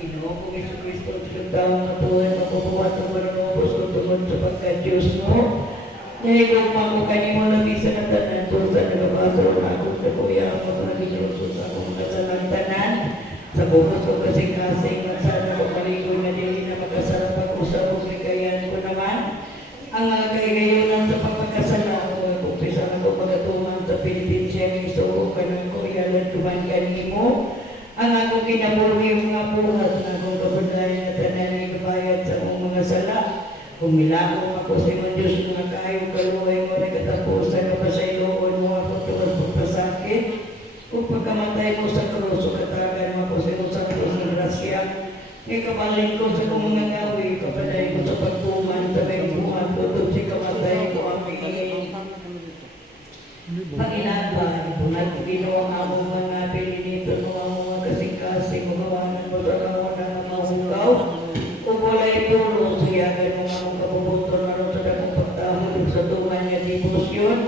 Ginoo ko Kristo sa taong matuhan mapupuhat ko ng ubos ko tungod sa pagka-Diyos mo. Nahigog mo kanimo lagi sa natanan doon sa nagabasol na akong kakuya mo sa naging sa akong kasalantanan sa bukas ko kasing-kasing at sana ko paligoy na dili na magkasarap pag-usap o kagayan ko naman ang mga kaigayonan sa pagkakasala ko kumpisa na ko pagatuman sa Pilipinsiya ng isuo ka ng kuyalan tuman kanimo ang akong kinabuhi mga buhat na akong kabundayan at tanan ni kabayad sa akong mga sala. Kung milagro ako sa mga Diyos mga kaayong kaluhay mo na katapusan na pasayloon mo ako tuwas pagpasakit. Kung pagkamatay mo sa krus o katagan mo ako sa iyong sa krus ng grasya, ngay kapaling ko sa kong mga gawi, kapaday ko sa pagtuman, sa kayong buhat, tutod si kamatay ko amin. Pag-inabay, bunat ko ginawa ang mga pilinito mo ang mga kasing-kasing, magawanan mo sa kawan ng mga hugaw. Kung wala'y pulo, siyagan mo ang kabubuto na rin sa dakong pagtahulog sa tuman niya debosyon.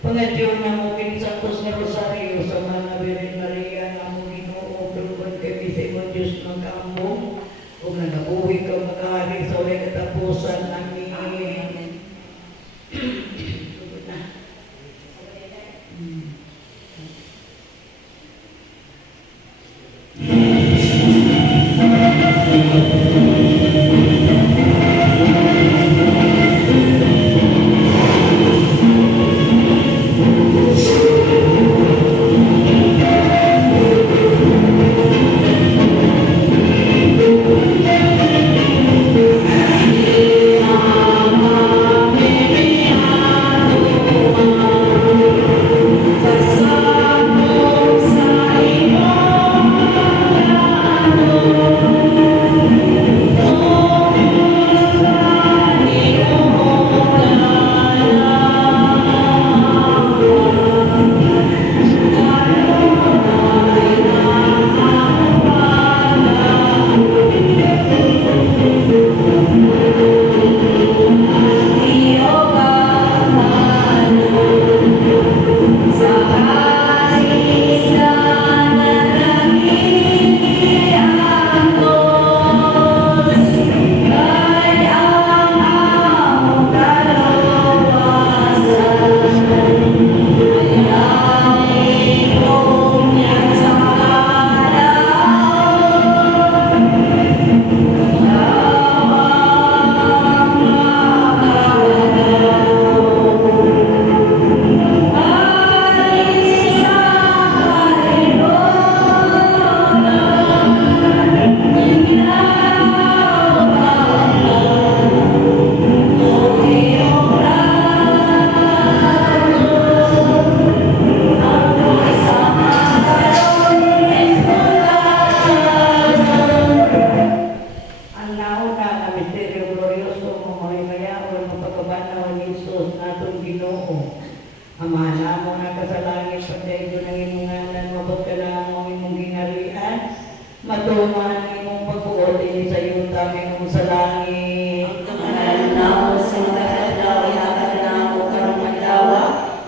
Pangadyon na mo kinsantos na rosaryo sa mga Birhen Maria na mo Ginoo, tulungan kay bisay mo Diyos ng kaambong. Kung nanabuhi ka mag-ahari sa ulit katapusan, amin. Amana mo na kasalangit pagday ko ng imong ngalan, mabot ka lang mo imong ginarian, matuman ang imong pagbuot din sa iyo taming mong sa langit. Ang na mo sa mga kadlaw, ihatag na mo karong madlawa,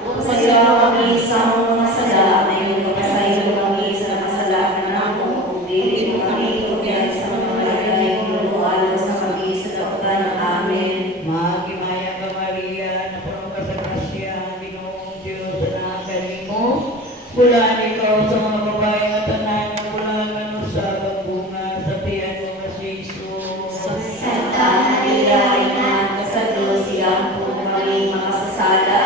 kung sa iyo kami sa mga sala, na iyong kapasayo kami sa masalanan namo, kung dili mo kami kugyan sa mga malagay mo, alam sa kami sa kapagan. Amen. Magimaya ka Maria, na puno ka sa grasya, ang Ginoong Diyos na kanimo. Bulan ikaw sa mga babae at tanan, bulan ano sa pagbunga sa tiyan mo na si Jesus. Santa Maria, ina kasalo siya kung kami makasasala,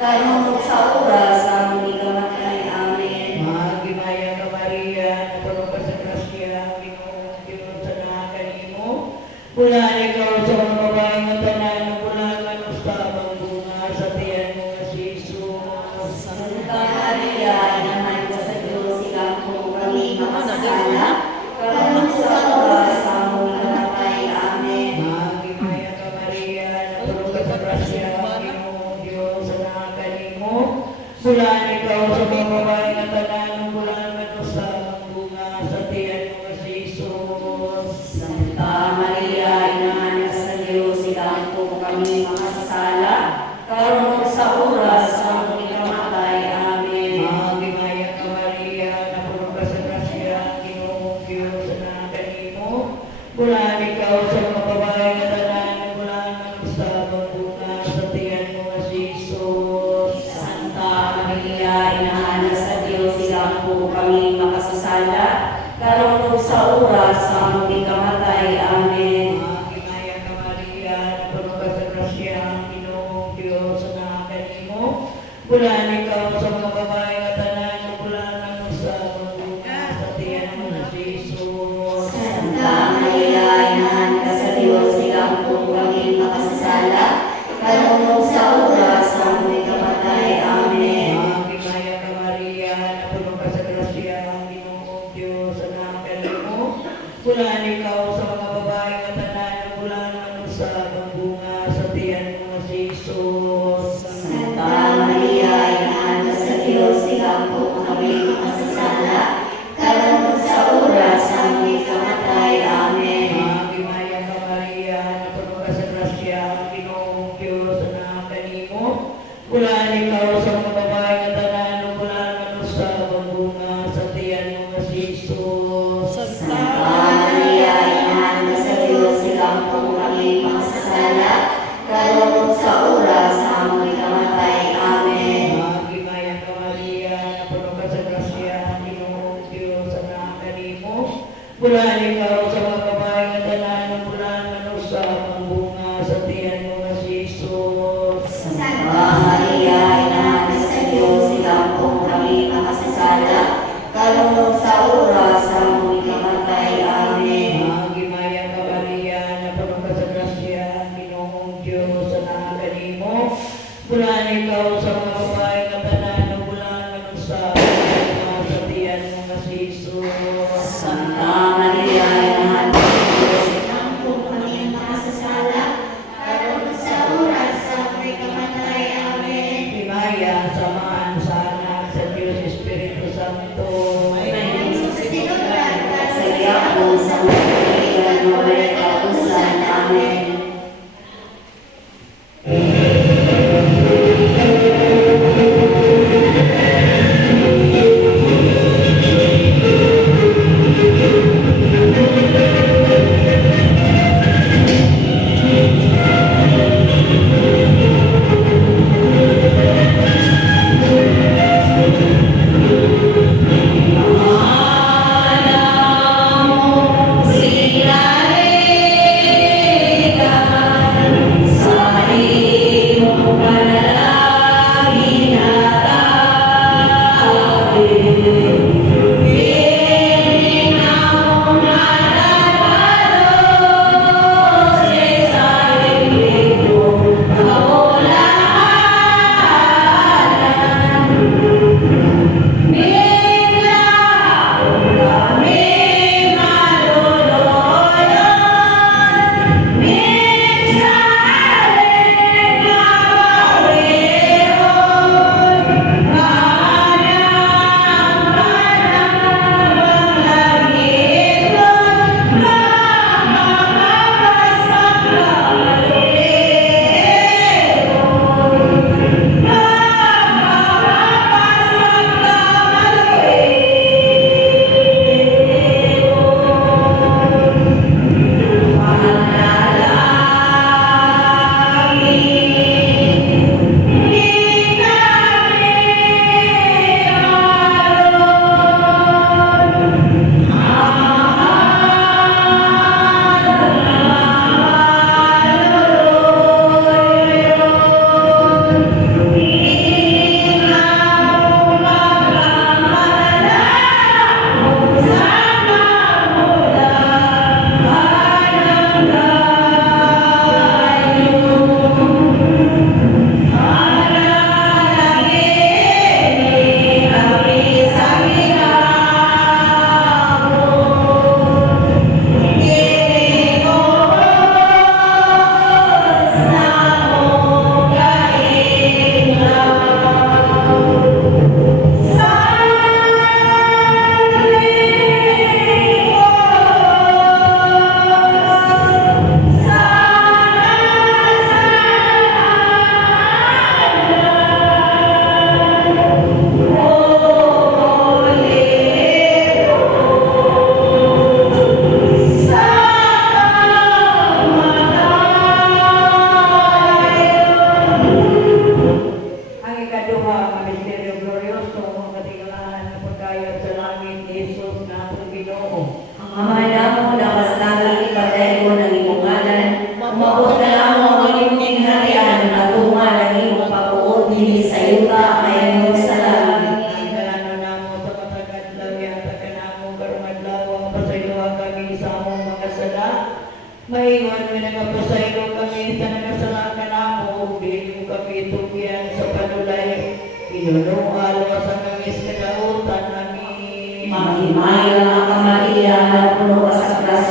karong sa oras sa aming kamatay. Amen. Magimaya ka Maria, na puno ka sa grasya, ang Ginoong Diyos na kanimo. Bulan ikaw sa mga babae at tanan, bulan ano sa pagbunga sa tiyan mo na si Jesus. Santa Maria, inahan ka sa Diyos, ikaw kung kami makasasala, karong sa oras sa aming kamatay. Amen. Magimaya ka Maria, na puno ka sa grasya, ang Ginoong Diyos na kanimo. Bulan ikaw sa mga babae at tanan, bulan ano sa pagbunga sa tiyan mo na si Jesus. Santa Maria, ina Bulan ikaw sa mga babae nga tanan, bulan ano sa magbunga sa tiyan mo nga si Jesus. Santa Maria, Ina sa Diyos, ikaw po kami masasala, karon sa oras sa aming kamatay. Amen. Magimaya ka Maria, napuno ka sa grasya, ang Ginoong Diyos na kanimo. Bulan ikaw sa mga babae nga tanan, bulan ano sa magbunga sa tiyan mo nga si Jesus. Santa Maria, Ina sa Diyos, ikaw po kami masasala, karon sa oras sa aming kamatay. Amen. Magimaya ka Maria, napuno ka sa grasya, ang Ginoong Diyos na kanimo. Bulan ikaw sa mga babae nga tanan, bulan ano sa magbunga sa tiyan mo nga si Jesus. Santa Maria, Ina sa Diyos, ikaw po kami masasala, karon sa oras sa aming kamatay. Amen. Magimaya ka Maria, napuno ka sa grasya, ang Ginoong Diyos na kanimo. Bulan ikaw sa mga babae nga tanan, bulan ano sa magbunga sa tiyan mo nga si Jesus. Santa Maria, Ina sa Diyos, ikaw po kami masasala, karon sa oras sa aming kamatay. Amen. Himaya, samahan sa anak, sa Diyos Espiritu Santo. Sa Diablo, sa Maria, Maria, Kautusan. Amen. Maingon nga nagapasaylo kami sa nagasalaka namo, dili mo kami tugyan sa panulay, inunungal sa kami sa kadautan namin. Maghimaya ka Maria, na puno ka sa grasya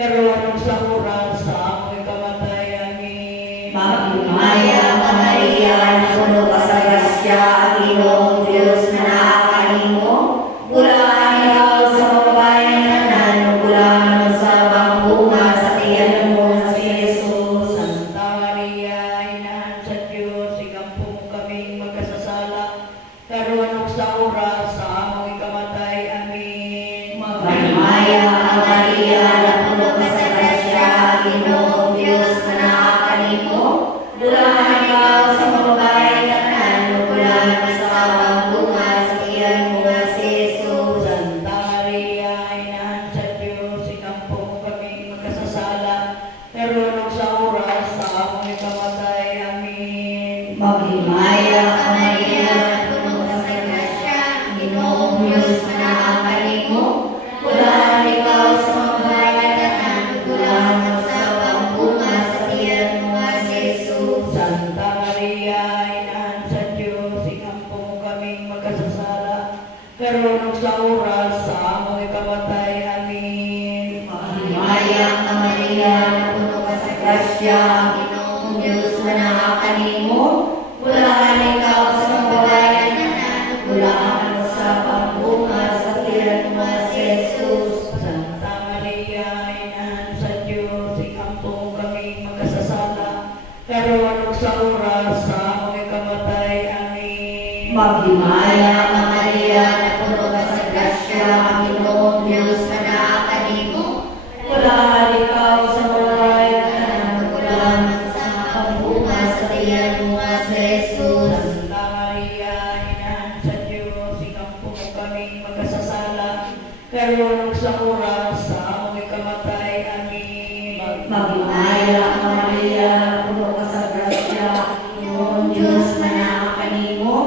karon ug sa oras sa among kamatay. Amen. Maghimaya ka Maria, napuno ka sa grasya, ang Ginoong Diyos na naakanimo. Bulaan ikaw sa mga babaeng tanan, bulaan sa pampunga sa tiyan mo na si Jesus. Santa Maria, Inahan sa Diyos, ikampo mo kaming magkasasala, karon ug sa oras sa among kamatay. Amen. Maghimaya ka Maria, napuno ka sa grasya, ang Ginoong Diyos na naakanimo. Bulaan ikaw sa mga babaeng tanan, bulaan sa pampunga sa tiyan mo na si Jesus. Santa Maria, Inahan sa Diyos, ikampo mo kaming magkasasala, karon ug sa oras sa among kamatay. Amen. Maghimaya ka Maria, napuno ka sa grasya, ang Ginoong Diyos na naakanimo. Bulaan ikaw sa mga babaeng tanan, bulaan sa pampunga sa tiyan mo na si Jesus. Santa Maria, Inahan sa Diyos, ikampo mo kaming magkasasala, karon ug sa oras sa among kamatay. Amen. Maghimaya ka Maria, napuno ka sa grasya, ang Ginoong Diyos na naakanimo. Bulaan ikaw sa mga babaeng tanan, bulaan sa pampunga sa tiyan mo na si Jesus. Santa Maria, Inahan sa Diyos, ikampo mo kaming magkasasala, karon ug sa oras sa among kamatay. Amen. Maghimaya ka Maria, napuno ka sa grasya, ang Ginoong Diyos na naakanimo. Bulaan ikaw sa mga babaeng tanan, bulaan sa pampunga sa tiyan mo na si Jesus. Santa Maria, Inahan sa Diyos, ikampo mo kaming magkasasala, karon ug sa oras sa among kamatay. Amen. Maghimaya ka Maria, napuno ka sa grasya, ang Ginoong Diyos na naakanimo.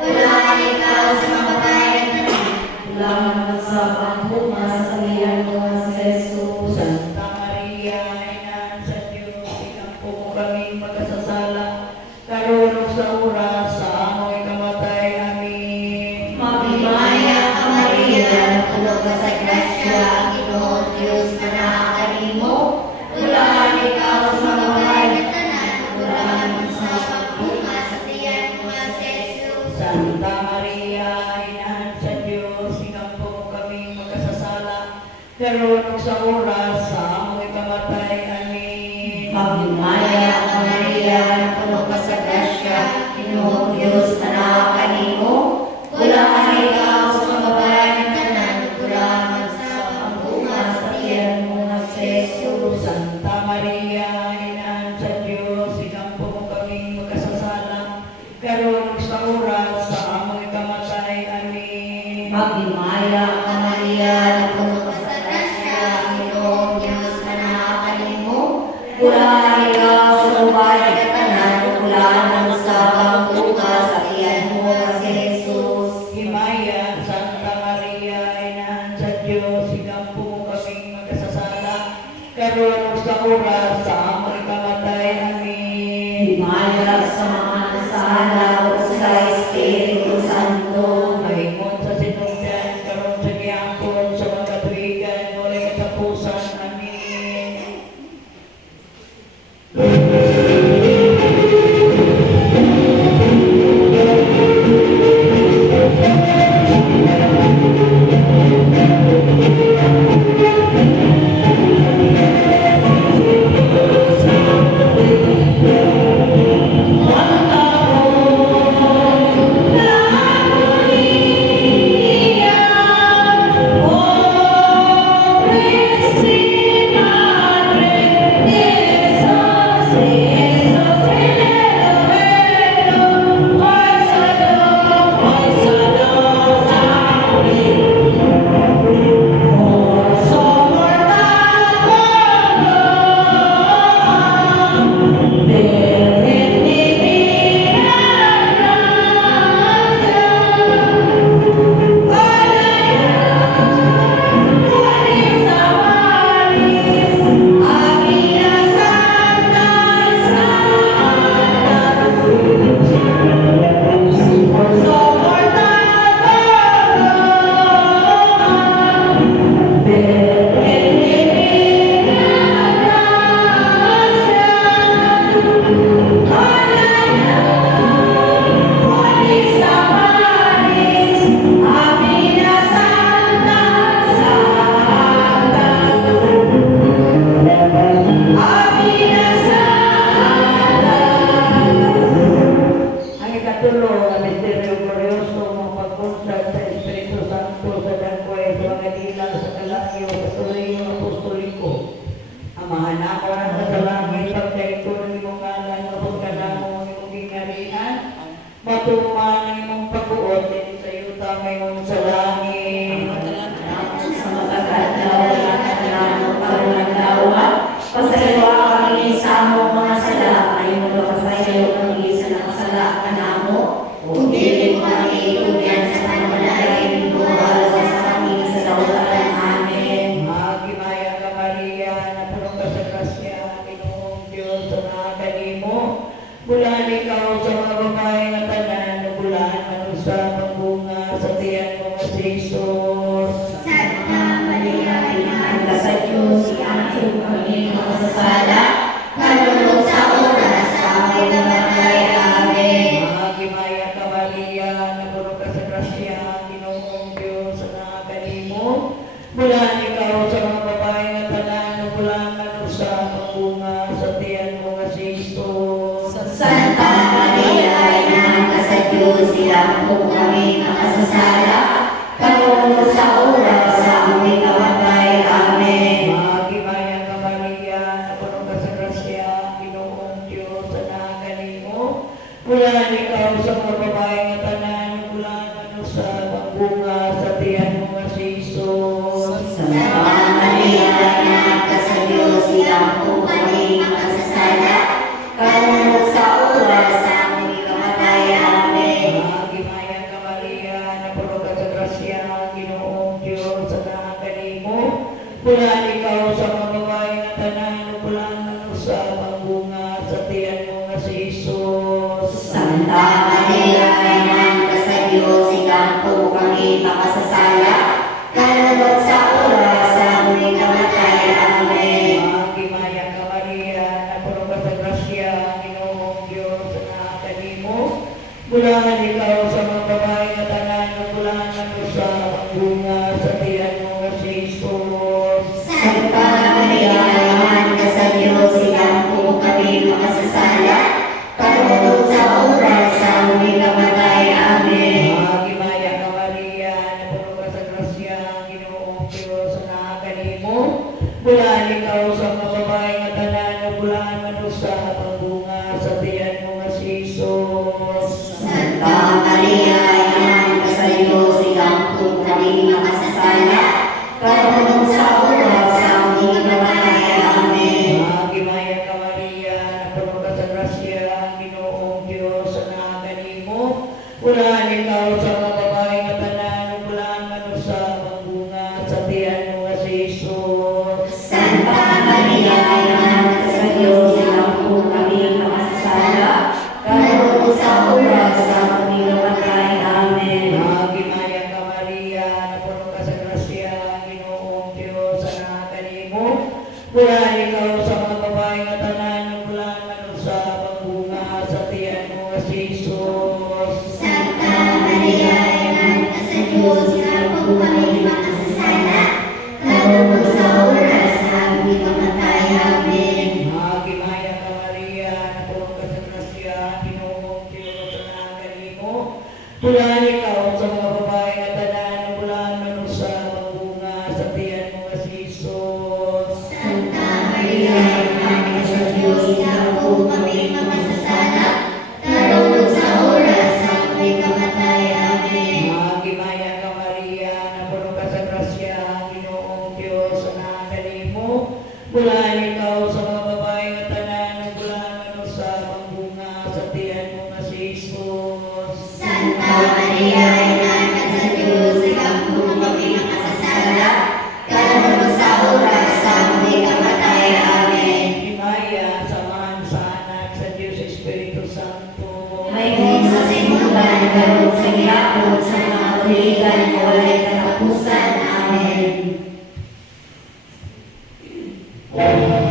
Bulaan ikaw sa mga babaeng tanan, bulaan sa pampunga sa tiyan mo na si Jesus. Santa Maria, Inahan sa Diyos, ikampo mo kaming magkasasala, karon ug sa oras sa among kamatay. Amen. Maghimaya ka Maria, napuno ka sa grasya, ang Ginoong Diyos na naakanimo. Bulaan ikaw sa mga babaeng tanan, bulaan sa pampunga sa tiyan mo na si Jesus. Santa Maria, Inahan sa Diyos, ikampo mo kaming magkasasala, karon ug sa oras sa among kamatay. Amen. Maghimaya ka Maria, napuno ka sa grasya, ang Ginoong Diyos na naakanimo. Bulaan ikaw sa mga babaeng tanan, bulaan sa pampunga sa tiyan mo na si Jesus. Santa Maria, Inahan sa Diyos, ikampo mo kaming magkasasala, karon ug sa oras sa among kamatay. Amen. Maghimaya ka Maria, napuno ka sa grasya, ang Ginoong Diyos na naakanimo. Bulaan ikaw sa mga babaeng tanan, bulaan sa pampunga sa tiyan mo na si Jesus. Himaya, Santa Maria, Inahan sa Diyos, ikampo mo kaming magkasasala, karon ug sa oras sa among kamatay. Amen. Himaya sa mga nasala o sa Espiritu Santo. Mahimong sa sinugdan, karon sa gihapon, sa mga katuigan, walay katapusan. Amen. Oh, Anak ko na sa langit, pagdaig ko ng imong ngalan, mabot ka na mo ng imong ginarihan, matuman ng imong pagbuot, din sa iyo tamay mong sa langit. Sa magkakadlaw, lahat paglandawa, pasaywa kami sa among mga sala, ay mo kasayo ng isa na kasala ka namo, ug dili mo kami itugyan sa pamalayan mo, alas sa kami sa dawalan. Amen. Magimaya ka Maria, napuno ka sa grasya, Ginoong Diyos sa nakanimo. Bulan ikaw sa mga babae nga tanan, bulan ano sa pagbunga sa tiyan mo nga si Jesus. Santa Maria, Ina ka sa Diyos, iangkin kami makasasala, kalulog sa oras sa aming namatay. Amen. Magimaya ka Maria, napuno ka sa grasya, Ginoong Diyos sa nakanimo. Bulan ikaw sa mga babae nga tanan, bulan ano sa pagbunga sa tiyan mo nga si Jesus. Santa Maria, Ina ka sa Diyos, iangkin kami makasasala, kalulog sa oras sa aming namatay. Amen. Magimaya ka Maria, napuno ka sa grasya, Ginoong Diyos sa nakanimo. Bulan ikaw sa mga babae nga tanan, bulan ano sa pagbunga sa tiyan mo nga si Jesus. Santa Maria, Ina ka sa Diyos, iangkin kami makasasala, kalulog sa oras sa aming namatay. Amen. Magimaya ka Maria, napuno ka sa grasya, Ginoong Diyos sa nakanimo. Bulan ikaw sa mga babae nga tanan, bulan ano sa pagbunga sa tiyan mo nga si Jesus. Santa Maria, Ina ka sa Diyos, iangkin kami makasasala, kalulog sa oras sa aming namatay. Amen. Magimaya ka Maria, napuno ka sa grasya, Ginoong Diyos sa nakanimo. Bulan ikaw sa mga babae nga tanan, bulan ano sa pagbunga sa tiyan mo nga si Jesus. Santa Maria, Ina ka sa Diyos, iangkin kami makasasala, kalulog sa oras sa aming namatay. Amen. Magimaya ka Maria, napuno ka sa grasya, Ginoong Diyos sa nakanimo. Bulan ikaw sa mga babae nga tanan, bulan ano sa pagbunga sa tiyan mo nga si Jesus. Santa Maria, Ina ka sa Diyos, iangkin kami makasasala, kalulog sa oras sa aming namatay. Amen. Magimaya ka Maria, napuno ka sa grasya, Ginoong Diyos sa nakanimo. Bulan ikaw sa mga babae nga tanan, bulan ano sa pagbunga sa tiyan mo nga si Jesus. Santa Maria, Ina ka sa Diyos, iangkin kami makasasala, kalulog sa oras sa aming namatay. Amen. Magimaya ka Maria, napuno ka sa grasya, Ginoong Diyos sa nakanimo. Bulan ikaw sa mga babae nga tanan, bulan ano sa pagbunga sa tiyan mo nga si Jesus. Santa Maria, Ina ka sa Diyos, iangkin kami makasasala, kalulog sa oras sa aming namatay. Amen. Magimaya ka Maria, napuno ka sa grasya, Ginoong Diyos sa nakanimo. Bulan ikaw sa mga babae nga tanan, bulan ano sa pagbunga sa tiyan mo nga si Jesus. Santa Maria, Ina ka sa Diyos, iangkin kami makasasala, kalulog sa oras sa aming namatay. Amen. Magimaya ka Maria, napuno ka sa grasya, Ginoong Diyos sa nakanimo. Bulan ikaw sa mga babae nga tanan, bulan ano sa pagbunga sa tiyan mo nga si Jesus. Santa Maria, Ina ka sa Diyos, iangkin kami makasasala, kalulog sa oras sa aming namatay. Amen. Himaya, samahan sa anak sa Diyos Espiritu Santo. May sa simulan, kalulog sa gihapon, sa mga tuligan, walay katapusan. Amen. Amen.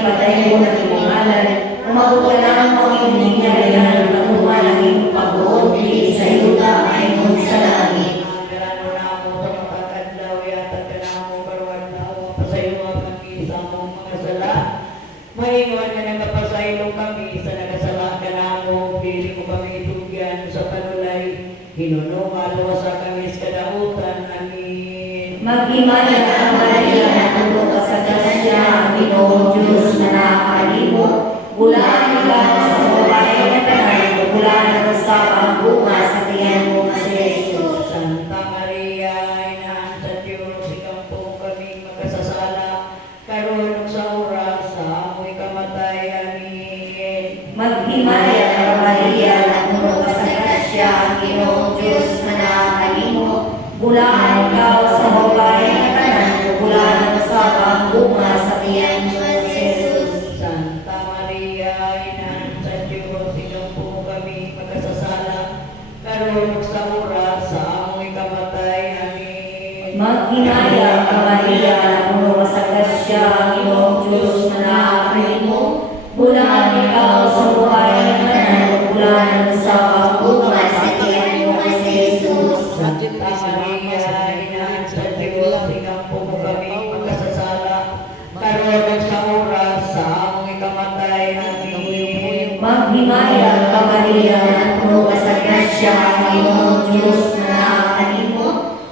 ipatayo ng iyong ngalan. Umabot ka lang ang iyong niyalayan, matuman ang iyong pag-uod, di sa yuta ay mo sa langit. Garano na mo sa matagadlaw, yatag ka na mo karuan na mo, pasayo kami sa mong mga sala. Maingon ka na kapasaylo kami sa nagasala ka na mo, pili ko kami itugyan sa panulay. Hinunungan mo sa kami sa kadautan. Amin. Maghimaya ang Maria na tulog ka sa grasya, ang Ginoong Diyos na nakakalimu. Bulaan ikaw sa babae na tanan, bulaan ang sa bunga sa tiyan mo na si Jesus. Santa Maria, Inahan sa Diyos, ikaw po kami magkasasala, karon ug sa oras sa amoy kamatay. Amin. Maghimaya ang Maria na tulog ka sa grasya, ang Ginoong Diyos na nakakalimu. Bulaan ikaw sa babae na tanan, bulaan ang sa bunga sa tiyan mo na si Jesus. Santa Maria, Inahan sa Diyos, ikaw po kami magkasasala, karon ug sa oras sa amoy kamatay. Amin. Maghimaya ka Maria na puno sa grasya, ang Ginoong Diyos na nakakalimu. Bulaan ikaw sa babae na tanan, bulaan ang sa bunga sa tiyan mo na si Jesus. Santa Maria, Inahan sa Diyos, ikaw po kami magkasasala, karon ug sa oras sa amoy kamatay. Amin. Maghimaya ka Maria na puno sa grasya, ang Ginoong Diyos na nakakalimu.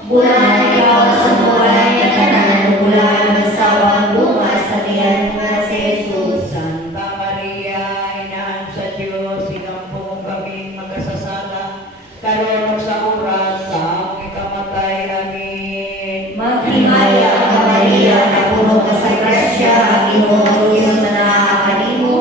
Bulaan ikaw sa babae na tanan, bulaan ang sa bunga sa tiyan mo na si Jesus. Santa Maria, Inahan sa Diyos, ikaw po kami magkasasala, karon ug sa oras sa amoy kamatay. Amin. Maghimaya ka Maria na puno ka sa grasya, ang Ginoong Diyos na nakakalimu.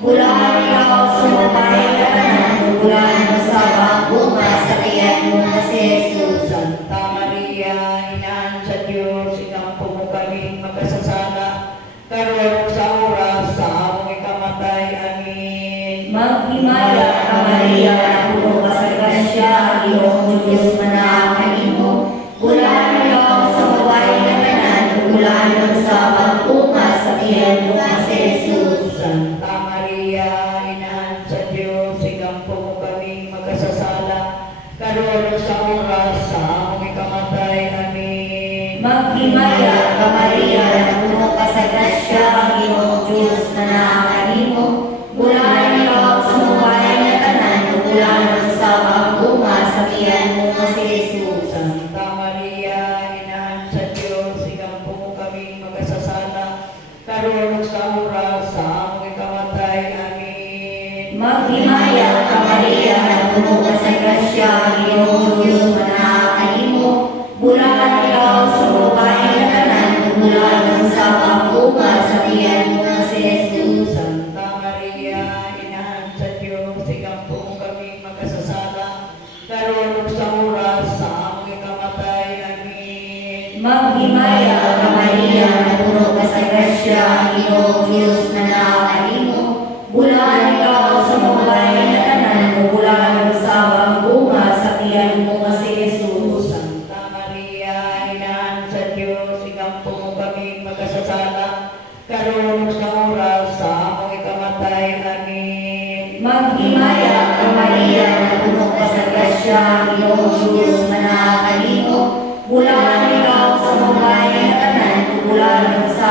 Bulaan ikaw sa babae na tanan, bulaan ang sa bunga sa tiyan mo na si Jesus. Santa Maria, Inahan sa Diyos, ikaw po kami magkasasala, karon ug sa oras sa amoy kamatay. Amin. Maghimaya ka Maria na puno ka sa grasya, ang Ginoong Diyos na nakakalimu. Bulaan ikaw sa babae na tanan, bulaan ang sa bunga sa tiyan mo na si Jesus. Santa Maria, Inahan sa Diyos, ikaw po kami magkasasala, karon ug sa oras sa amoy kamatay. Amin. Maghimaya ka Maria na puno ka sa grasya, ang Ginoong Diyos na nakakalimu. Bulaan ikaw sa babae na tanan, bulaan ang sa bunga sa tiyan mo na si Jesus. Santa Maria, Inahan sa Diyos, ikaw po kami magkasasala, karon ug sa oras sa amoy kamatay. Amin. Maghimaya ka Maria na puno ka sa grasya, ang Ginoong Diyos na nakakalimu. Bulaan ikaw sa babae na tanan, bulaan ang sa bunga sa tiyan mo na si Jesus. Santa Maria, Inahan sa Diyos, ikaw po kami magkasasala, karon ug sa oras sa amoy kamatay. Amin. Maghimaya ka Maria na puno ka sa grasya, ang Ginoong Diyos na nakakalimu. Bulaan ikaw sa babae na tanan, bulaan ang sa bunga sa tiyan mo na si Jesus. Santa Maria, Inahan sa Diyos, ikaw po kami magkasasala, karon ug sa oras sa amoy kamatay. Amin. Maghimaya ka Maria na puno ka sa grasya, ang Ginoong Diyos na nakakalimu. Bulaan ikaw sa babae na tanan, bulaan ang sa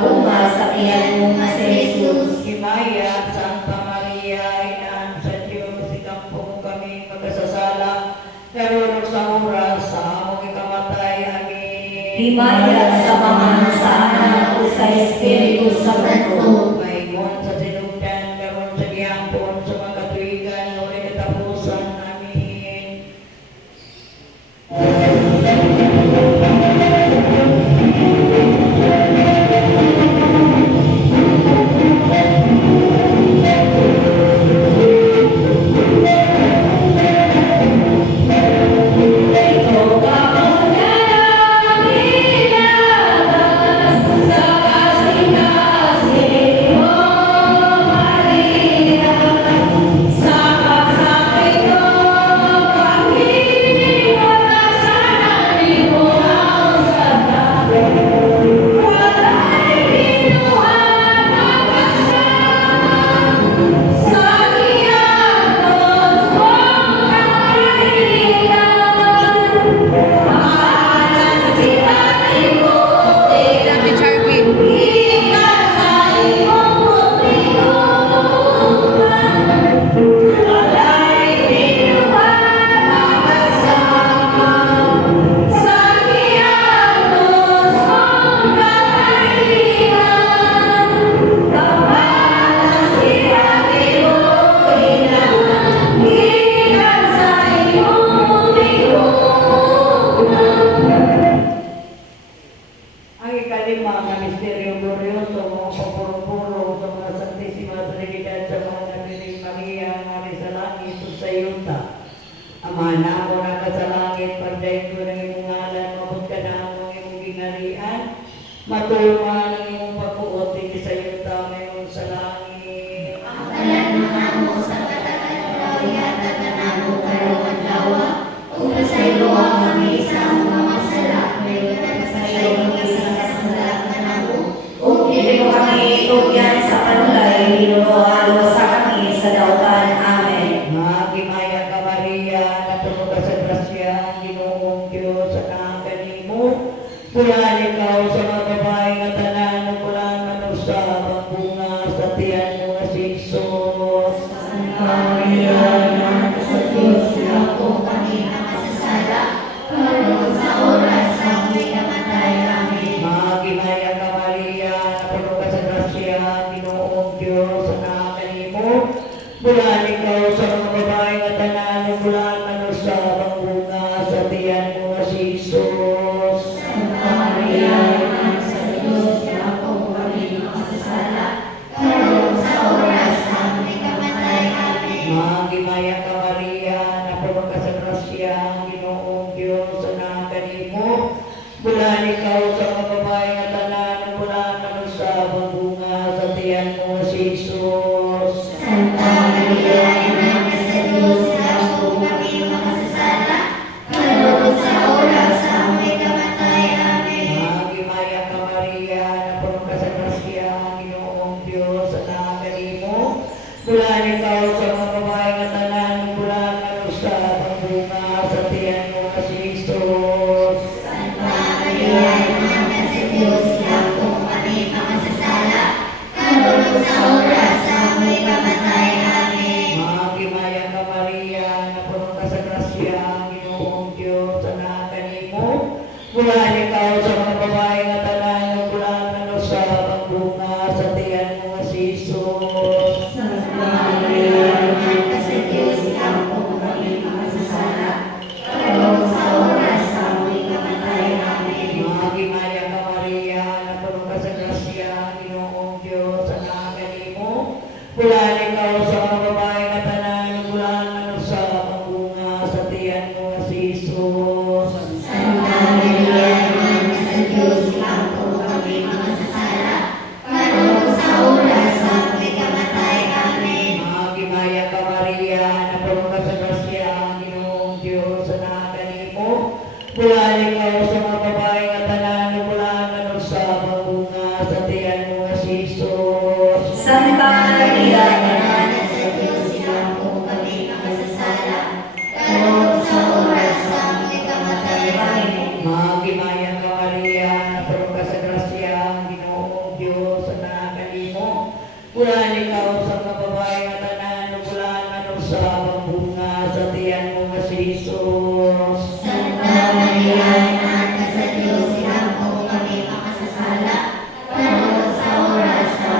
bunga sa tiyan mo na si Jesus. Himaya, Santa Maria, Inahan sa Diyos, ikaw po kami magkasasala, karon ug sa oras sa amoy kamatay. Amin. Himaya sa pamahalaan o sa Espiritu Santo. Maingon sa sinugdan, karon sa gihapon, sa mga katuigan, o katapusan. Amin. Sa 5, ang misteryo glorioso, mga papuro-puro sa mga Santisima Trinidad sa mga Virgin Maria, ang ari sa langit, sa yuta. Amana mo na ka sa langit, pagdahin ko ng imong ngalan, mabot ka na ang imong ginarian, matulma ng imong pagbuot, hindi sa yuta, mayroon sa langit. Akalan mo amo sa katagadaw, yata ka namo karong adlaw, ug pasaylo kami sa among mga sala, mayroon na pasaylo kami sa sala ka namo, ug dili mo kami itugyan sa panulay, hinuno sa kami sa dautan. Amen. Magimaya ka Maria, napuno ka sa grasya, Ginoong Diyos, anak kanimo. Pulan ikaw sa mga babae nga tanan, pulan man sa bunga sa tiyan mo nga si Jesus. Maria, Ina sa Diyos, ako kami ang masasala, karon sa oras sa aming kamatay. Amen. Magimaya ka Maria, napuno ka sa grasya, Ginoong Diyos, anak kanimo. Pulan ikaw sa mga babae nga tanan, pulan man sa bunga sa tiyan mo nga si Jesus. Maria, Ina sa Diyos, ako kami ang masasala, karon sa oras sa aming kamatay. Amen. Magimaya ka Maria, napuno ka sa grasya, Ginoong Diyos, anak kanimo. Bulan ikaw sa mga babae nga tanan, bulan man sa bunga sa tiyan mo nga si Jesus. Santa Maria, Ina sa Diyos, ako kami ang masasala, karon sa oras sa aming kamatay. Amen. Magimaya ka Maria, napuno ka sa grasya, Ginoong Diyos, anak kanimo. Bulan ikaw sa mga babae nga tanan, bulan man sa bunga sa tiyan mo nga si Jesus. Santa Maria, Ina sa Diyos, ako kami ang masasala, karon sa oras sa aming kamatay. Amen. Magimaya ka Maria, napuno ka sa grasya, Ginoong Diyos, anak kanimo. Bulan ikaw sa mga babae nga tanan, bulan man sa bunga sa tiyan mo nga si Jesus. Santa Maria, Ina sa Diyos, ako kami ang masasala, karon sa oras sa aming kamatay. Amen. Magimaya ka Maria, napuno ka sa grasya, Ginoong Diyos, anak kanimo. Bulan ikaw sa mga babae nga tanan, bulan man sa bunga sa tiyan mo nga si Jesus. Santa Maria, Ina sa Diyos, ako kami ang masasala, karon sa oras sa aming kamatay. Amen. Magimaya ka Maria, napuno ka sa grasya, Ginoong Diyos, anak kanimo. Bulan ikaw sa mga babae nga tanan, bulan man sa bunga sa tiyan mo nga si Jesus. Santa Maria, Ina sa Diyos, ako kami ang masasala, karon sa oras sa aming kamatay. Amen. Magimaya ka Maria, napuno ka sa grasya, Ginoong Diyos, anak kanimo. Bulan ikaw sa mga babae nga tanan, bulan man sa bunga sa tiyan mo nga si Jesus. Santa Maria, Ina sa Diyos, ako kami ang masasala, karon sa oras sa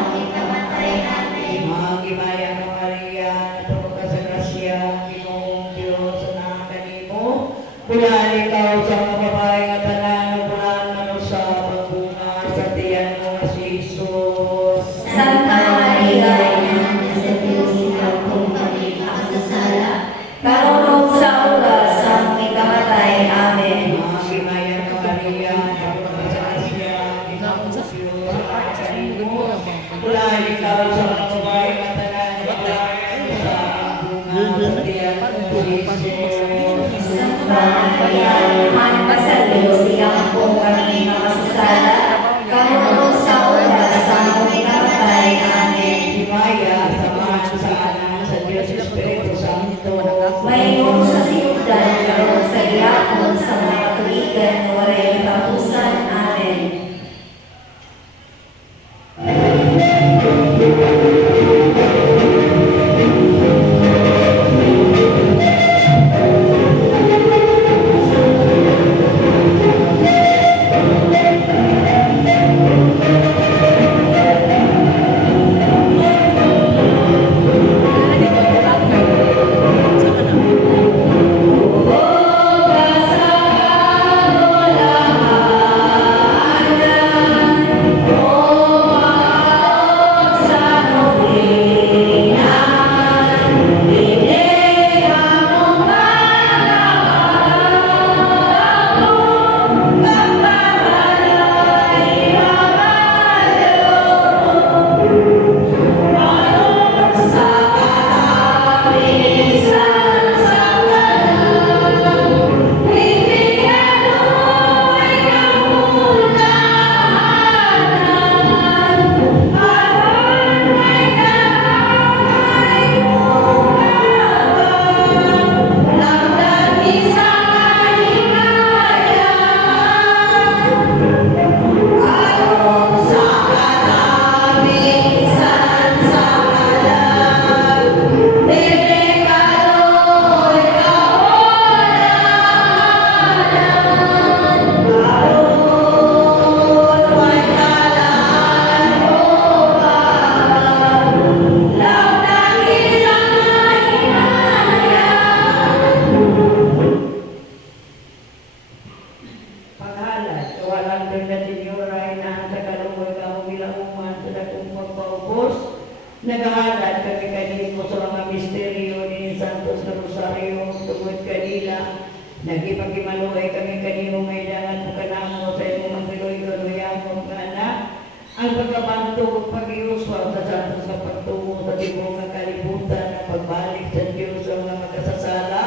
Nagahalad kami kanimo sa mga misteryo ni Santos na Rosario tungod kanila. Nagipagimaluay kami kanimo may dangan mo kanamo sa imong magbiloy-loyamong anak. Ang pagkabantog ug pag-iuswa sa Santos sa pagtungo sa tibok nga kalibutan na pagbalik sa Diyos sa mga magkasasala.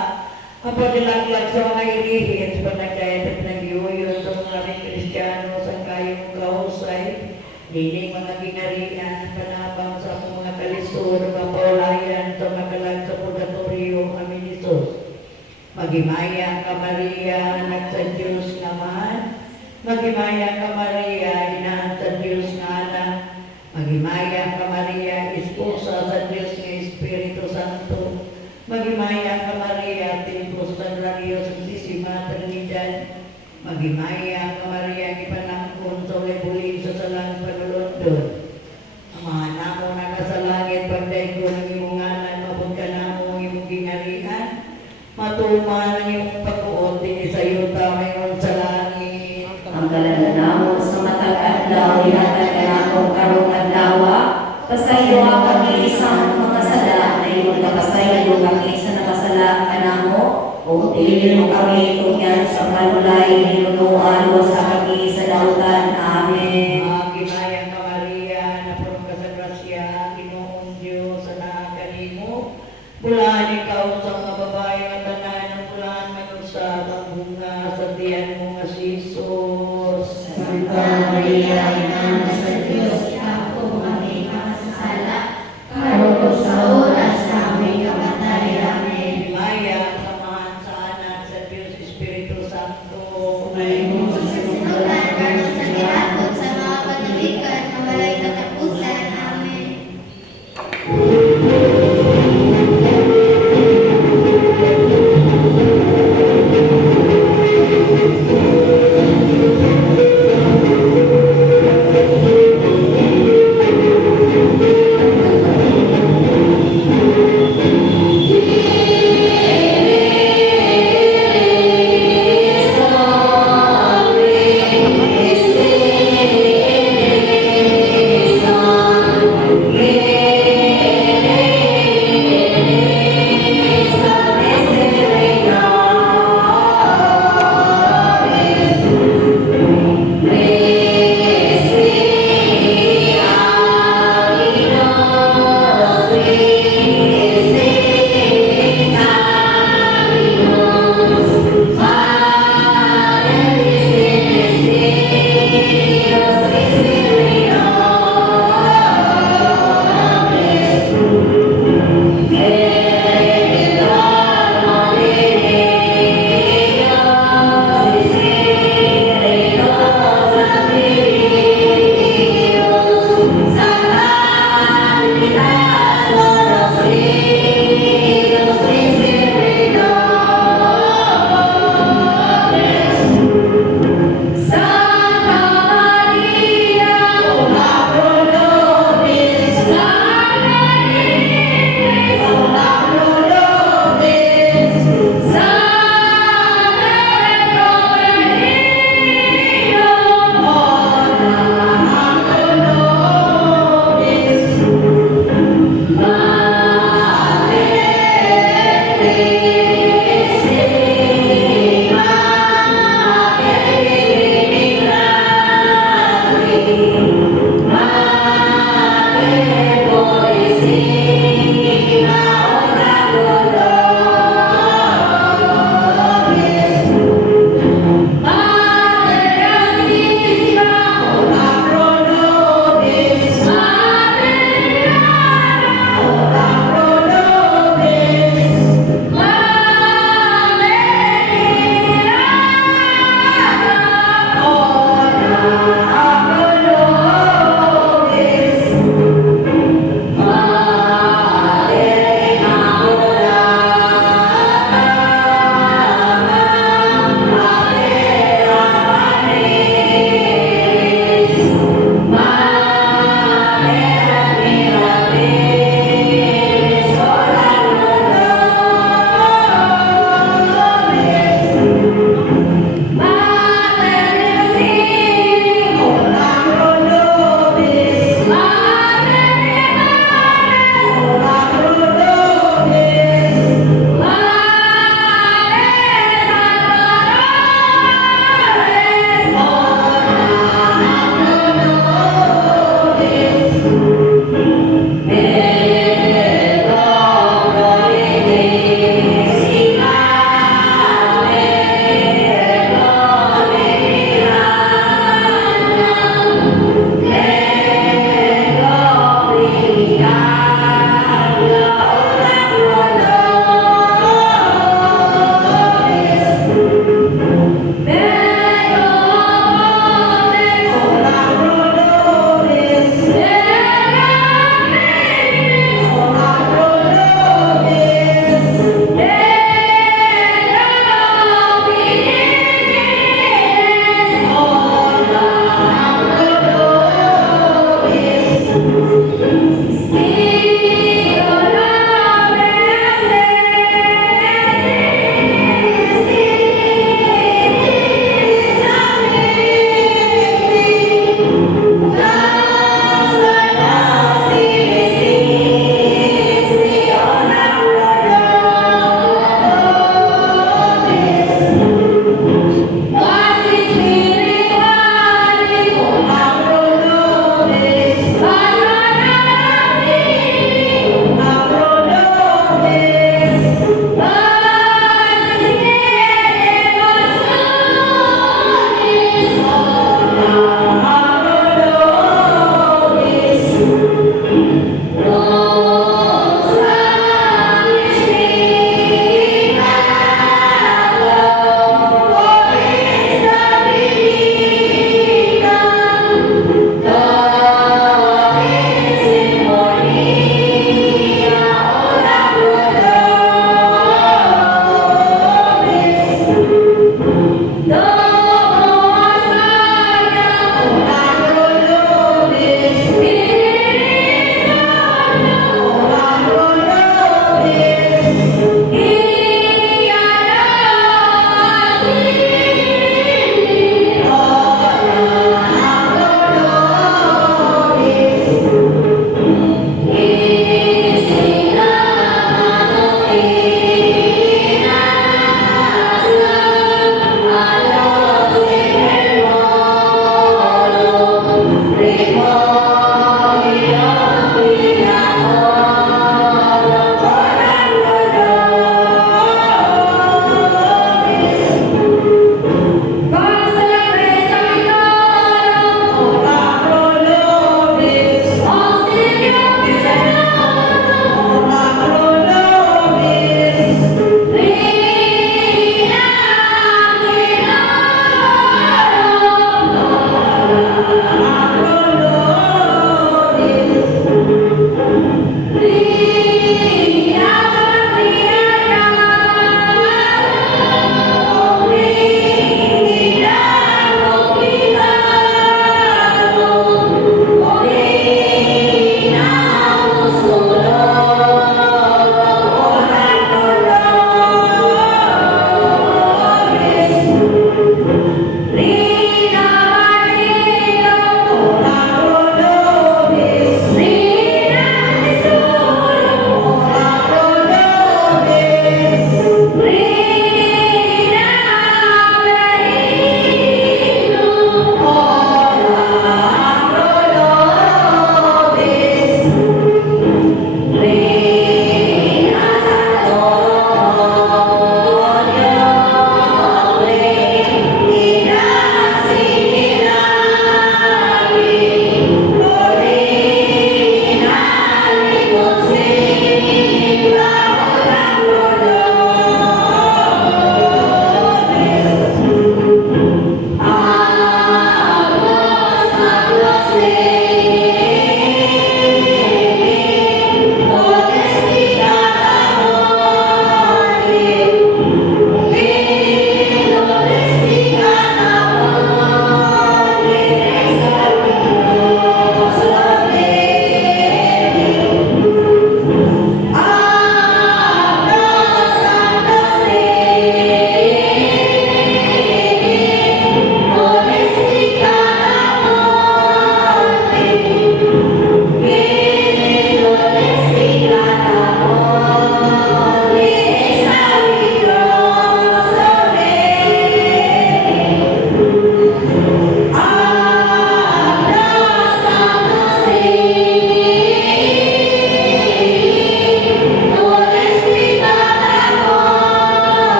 Ang pagdilaglag sa mga ilihin sa panagdayat at nagyuyon sa mga rin Kristiyano sa kayong kahusay. Dining mga ginarian, panabang sa mga kalisod, mapawlayan sa magalag sa purgatorio, amin Isus. Magimaya ka Maria, anak sa Diyos naman. Magimaya ka Maria, inahan sa Diyos nga anak. Magimaya ka Maria, esposa sa Diyos nga Espiritu Santo. Magimaya ka Maria, templos ng Radio Santisima Trinidad. Magimaya ka Maria, ipanangkon sa ulay-bulin sa salang panulundod. Ang mga namo na nasa langit, pagday ko ng imong ngalan, mabot ka namo ang imong ginarian. Matuman ang imong pagkuot, din sa iyo ngayon sa langit. Ang kalandanamo sa matag adlaw, ihatag ka nako karong adlaw. Pasayo ang pag-iisang mga sala na imong kapasayo kami sa nakasala ka namo. O tilin mo kami tungyan sa panulay, ninunuan mo sa kami sa dautan. Amen. Magimaya ka Maria, napuno ka sa grasya, Ginoong Diyos, anak kanimo. Bulan ikaw sa mga babae nga tanan, ang bulan manusab ang bunga sa tiyan mo nga si Jesus. Santa Maria, Ina sa Diyos, ako kami makasasala, karon sa oras sa aming kamatay. Amen. Magimaya ka mahal sa anak sa Diyos Espiritu Santo. May mo sa sinulan, karon sa gihapon sa mga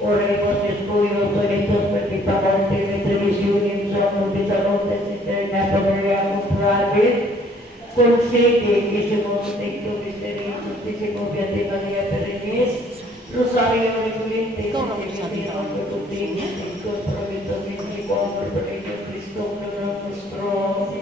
Oremos descuido solitos permitamente de televisión y somos de saludes internacional private con sede que se monte misterio santísimo Beate María Perenés Rosario Reculente y por Cristo nuestro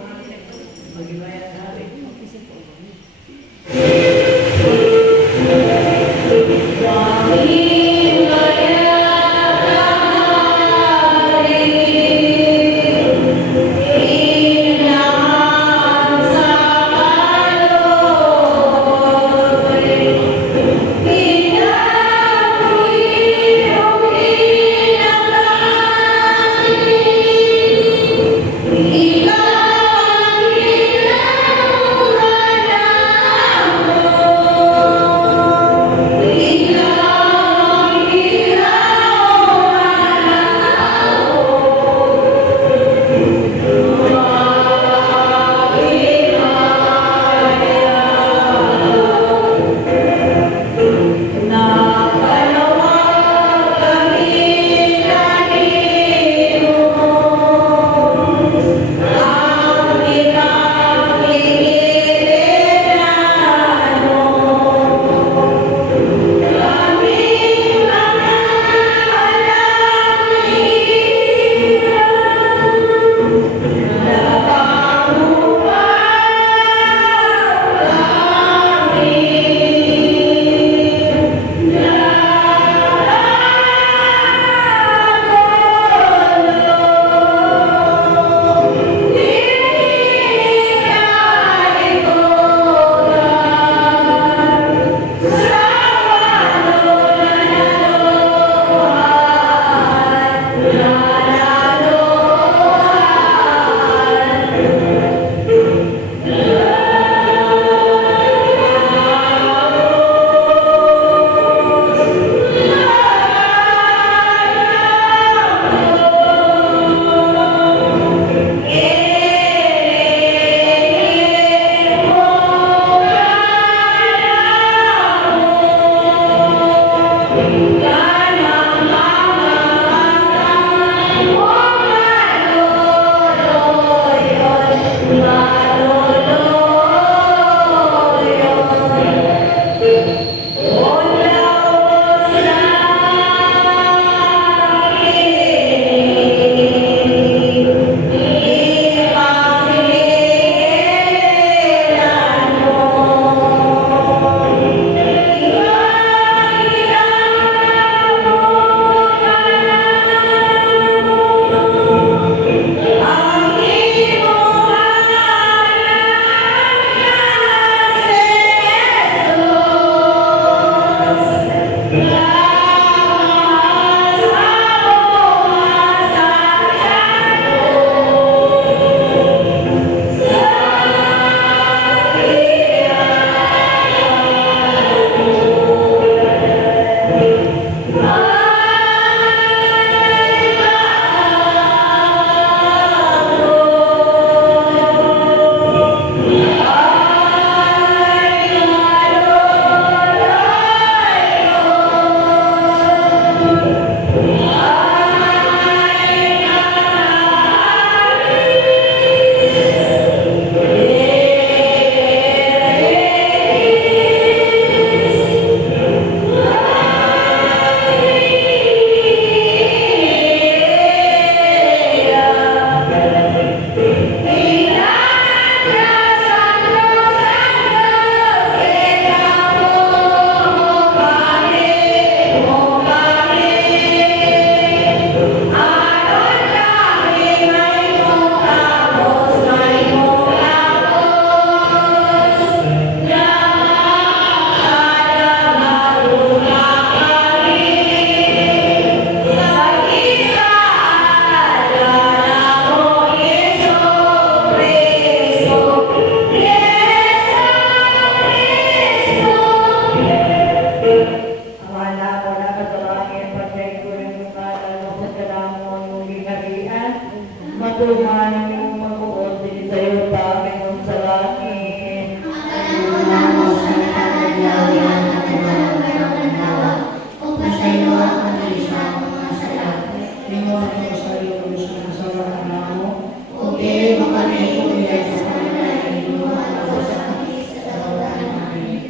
matuman ang iyong pagbuot din sa iyo tayo sa langit.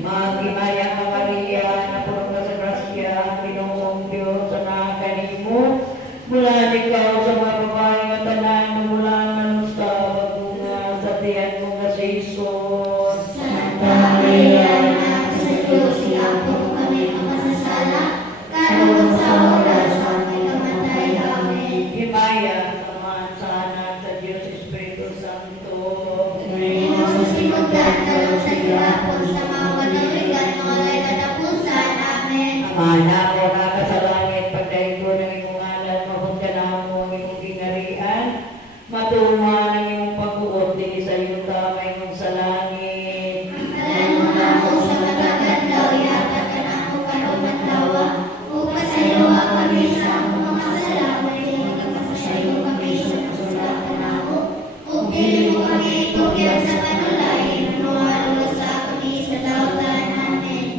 Magimaya ka Maria, na puno ka sa grasya, ang Ginoong Diyos na kanimo. Mula ikaw sa mga babae nga tanan, mula man sa pagbunga sa tiyan mo nga si Jesus. Himaya, samahan sana sa Diyos Espiritu Santo. Amana ko na ka sa langit, pagdaig ko ng iyong ngalan, mapunta na mo ang iyong ginarian, matuman ang iyong pagbuot din sa iyong tamay mong sa langit.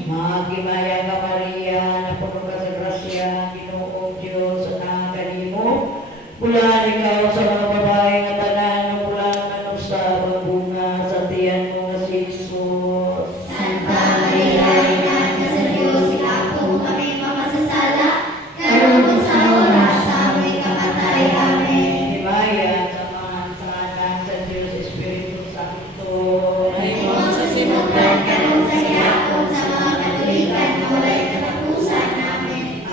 Magimaya ka Maria, na puno ka sa grasya, ang Ginoong Diyos na kanimo. Mula ikaw sa mga babae nga tanan, mula man sa pagbunga sa tiyan mo nga si Jesus. Himaya, samahan sana sa Diyos Espiritu Santo.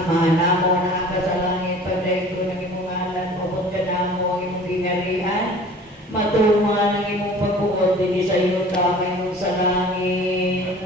Amana mo na ka sa langit, pagdaig ko ng iyong ngalan, mapunta na mo ang iyong ginarian, matuman ang iyong pagbuot din sa iyong tamay mong sa langit.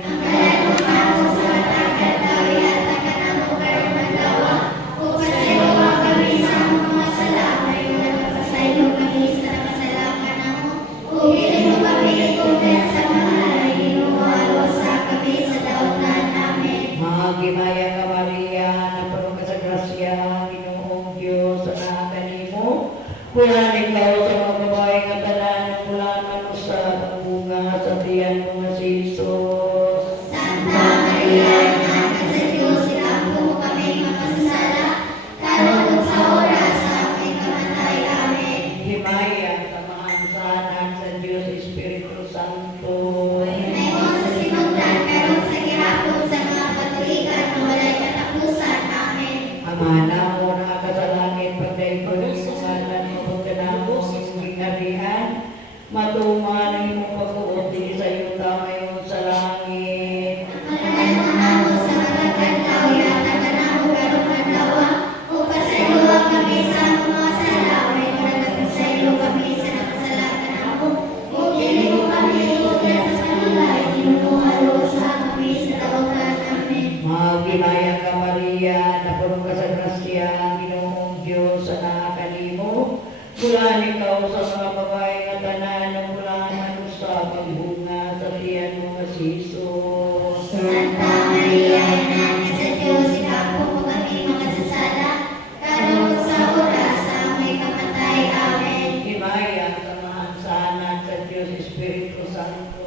Magimaya ka Maria, na puno ka sa grasya, ang Ginoong Diyos na kanimo. Mula ikaw sa mga babae nga tanan, mula man sa pagbunga sa tiyan mo nga si Jesus. Himaya, samahan sana sa Diyos Espiritu Santo. Amana mo na ka sa langit, pagdaig ko ng iyong ngalan, mapunta na mo ang iyong ginarian, matuman ang iyong pagbuot din sa iyong tamay mong sa langit. Magimaya ka Maria, na puno ka sa grasya, ang Ginoong Diyos na kanimo. Mula ikaw sa mga babae nga tanan, mula man sa pagbunga sa tiyan mo nga si Jesus. Himaya, samahan sana sa Diyos Espiritu Santo.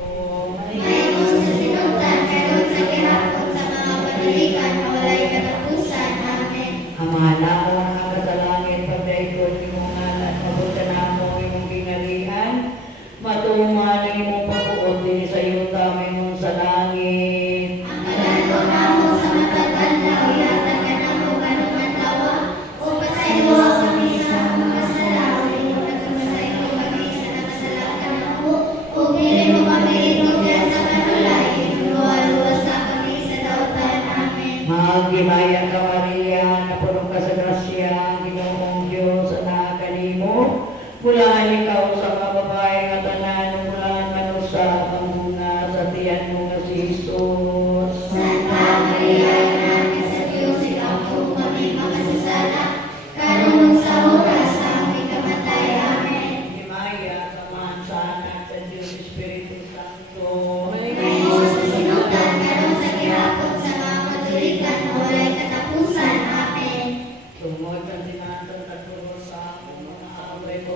Amana mo na ka sa langit, pagdaig ko ng iyong ngalan, mapunta na mo ang iyong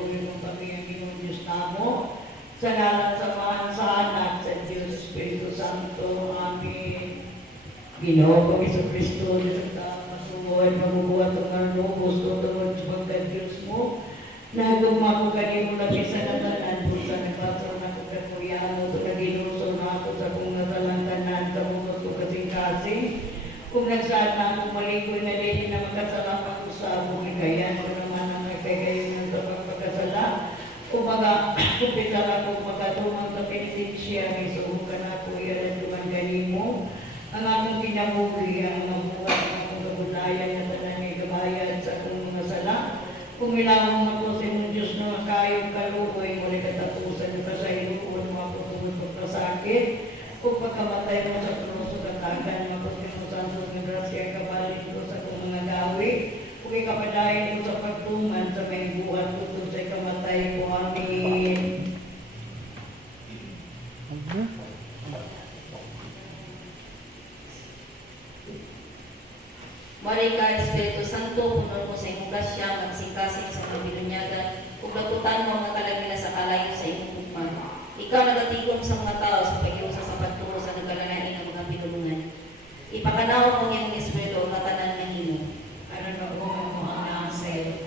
Panginoon kami ang Ginoo Diyos namo. Sa ngalan sa Ama, sa Anak, sa Diyos Espiritu Santo. Amen. Ginoo ko Kristo, sa masubuhay mabubuhat ang lubos o tungod sa pagka-Diyos mo. Naguma ko kanimo na sa natanan po sa nagpasal na ko kakuyano to naginuso na ako sa kong natalantanan kabukot ko kasing-kasing. Kung nagsaan na akong malikoy na dili na magkasalamat ko sa among ikayan, kung naman ang nagkagayon ng pagkasala, umaga, kumpitan ako magkatumang sa penitensya, may suhong ka na po yan at tumanganimo. Ang among kinabuhi, ang mabuhay, ang akong kabutayan na tanan ay gabayan sa akong mga sala. Kung ilawang na po sa inyong Diyos na kayong kalukoy, muli katapusan nyo sa iluon, mga putungod pagkasakit, kung pagkamatay mo sa puno sa katagan, mga putungod sa Santos ng Grasya, kabalik ko sa akong mga gawi, kung ikapadayin ko sa pagtungan sa may buhat ko sa ikamatay ko. Amen. Maray ka, Espiritu Santo, puno mo sa imong grasya, magsingkasing sa mga binunyagan, ug laputan mo ang mga kalagila sa kalayo sa imong hukman. Ikaw nagatigom sa mga tao sa pag-iusa sa pagturo sa nagalalain ng mga pinulungan. Ipakanaw mo ang iyong Espiritu ang katanan ng imo. Ano na po ang mga sa iyo?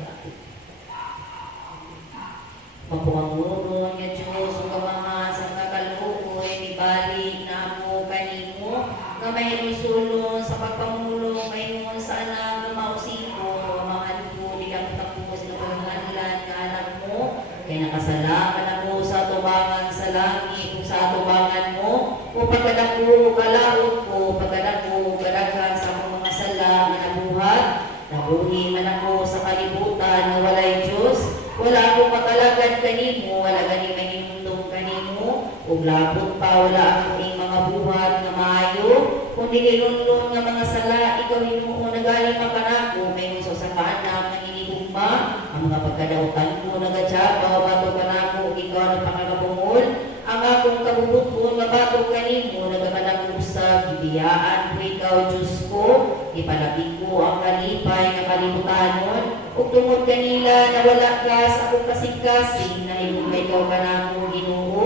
Mapuanguro niya Diyos, o kamama sa kakalukoy, ibalik na mo kanimo, nga may lusulong sa pagpamulong, mayroon sa anak na mausipo, mga lupo, nilang tapos na paghanlan na anak mo, kaya nakasalaman ako sa tubangan sa langit, kung sa tubangan mo, o pagkadako, kalaot ko, pagkadako, kadaghan sa mga sala na nabuhat, nabuhi man ako sa kalibutan na walay Diyos, wala akong makalagad kanimo, wala ganing mahimundong kanimo, ug labot pa wala akong mga buhat na maayo, kundi kilunlon nga mga sala, ikaw Ginoo nagaling makanako, may uso sa kaanak ng inihugma, ang mga pagkadautan ko nagadyabaw, bato kanako, ikaw ang pangagabungol, ang akong kabubuton nga bato kanimo, nagamanag-usab, gibiyaan ko ikaw Diyos ko, ipalapit ko ang kalipay nga kalibutanon, ug tungod kanila na wala ka sa akong kasing-kasing, na ilugay ikaw kanako Ginoo,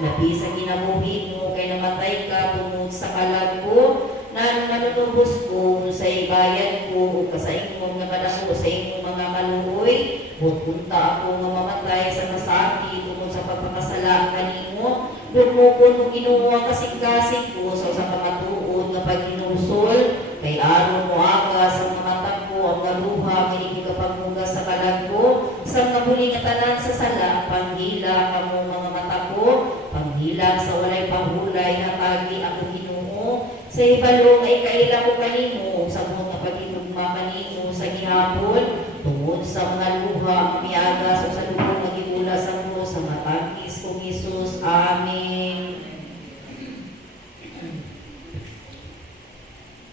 labi sa kinabuhi mo, kay namatay ka tungod sa kalag ko, na manunubos ko sa ibayan ko, ug kasaingmong nga kadako sa imong mga kaluoy, ug punta ako nga mamatay sa nasakit tungod sa pagpakasala kanimo, dumukon mo Ginoo ang kasing-kasing ko sa kamatuod nga paghinusol, kay aron mo aga sa mga mata ko ang galuha nga ikikapagmuga sa kalag ko, sa nabuli nga tanan sa sala, panghila kamo mga mata ko, panghila sa walay panghulay hatagi ako Ginoo, sa ibalo ay kaila ko kanimo, sa mga paghinugma kanimo sa gihapon, tungod sa mga luha miaga sa lubong nga gibula sa mo sa matangis kong Hesus. Amen.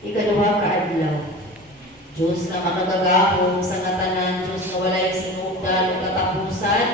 Ikaduha ka adlaw. Diyos na makagagahong sa ngatanan, Diyos na walay sinugdan o katapusan,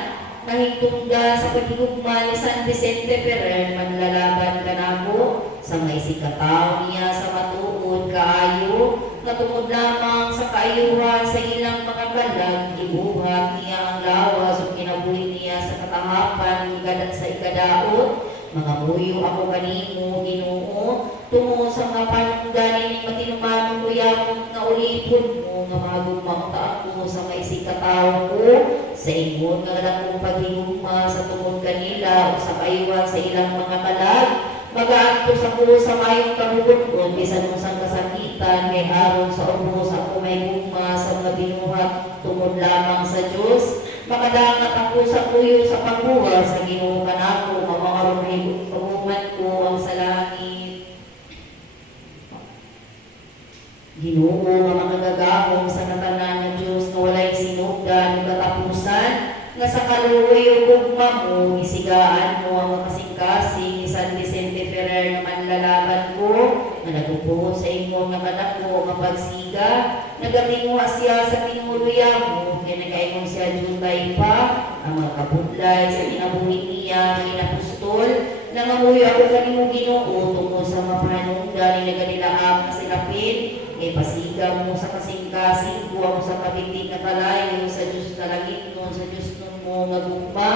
nahigtungda sa paghigugma ni San Vicente Ferrer, manlalaban ka nako, sa may sikataw niya sa matuod kaayo, natungod lamang sa kaayuhan sa ilang mga kalag, ibuhat niya ang lawas o kinabuhi niya sa katahapan sa ikadaot, mga muyo ako kanimo Ginoo, tungo sa mga panungdanin ni matinumanong kuyamot na ulipon mo, nga magugmakta ako sa may sikataw ko, sa ingon nga lakong paghigugma sa tungod kanila o sa kayuhan sa ilang mga kalag, mag-aantos ako sa mayong kabubuton, bisan mo sang kasakitan, kay haron sa ubos ako may gugma sa mga binuhat tungod lamang sa Diyos, makadangat ako sa puyo sa pagbuha sa Ginoo kanako, mamakarong paguman ko ang sa langit. Ginoo nga makagagahong sa katanan ng Diyos na walay sinugdan o katapusan, nga sa kaluoy o gugma mo, isigaan mo ang makasing-kasing ni San Vicente Ferrer na manlalaban ko, na nagpupuhot sa imo nga manako nga pagsiga, nagaminguha siya sa tinuluya mo, kaya nagaingon siya jutay pa, ang mga kabudlay sa kinabuhi niya, ng inapostol, nangamuyo ako kanimo Ginoo, tungkol sa mapanungdan ni nagadilaang silapin, kay pasiga mo sa kasing-kasing, kuha mo sa kabitig na kalayo, sa Diyos na langit mo, sa Diyos mo, mo nga gugma,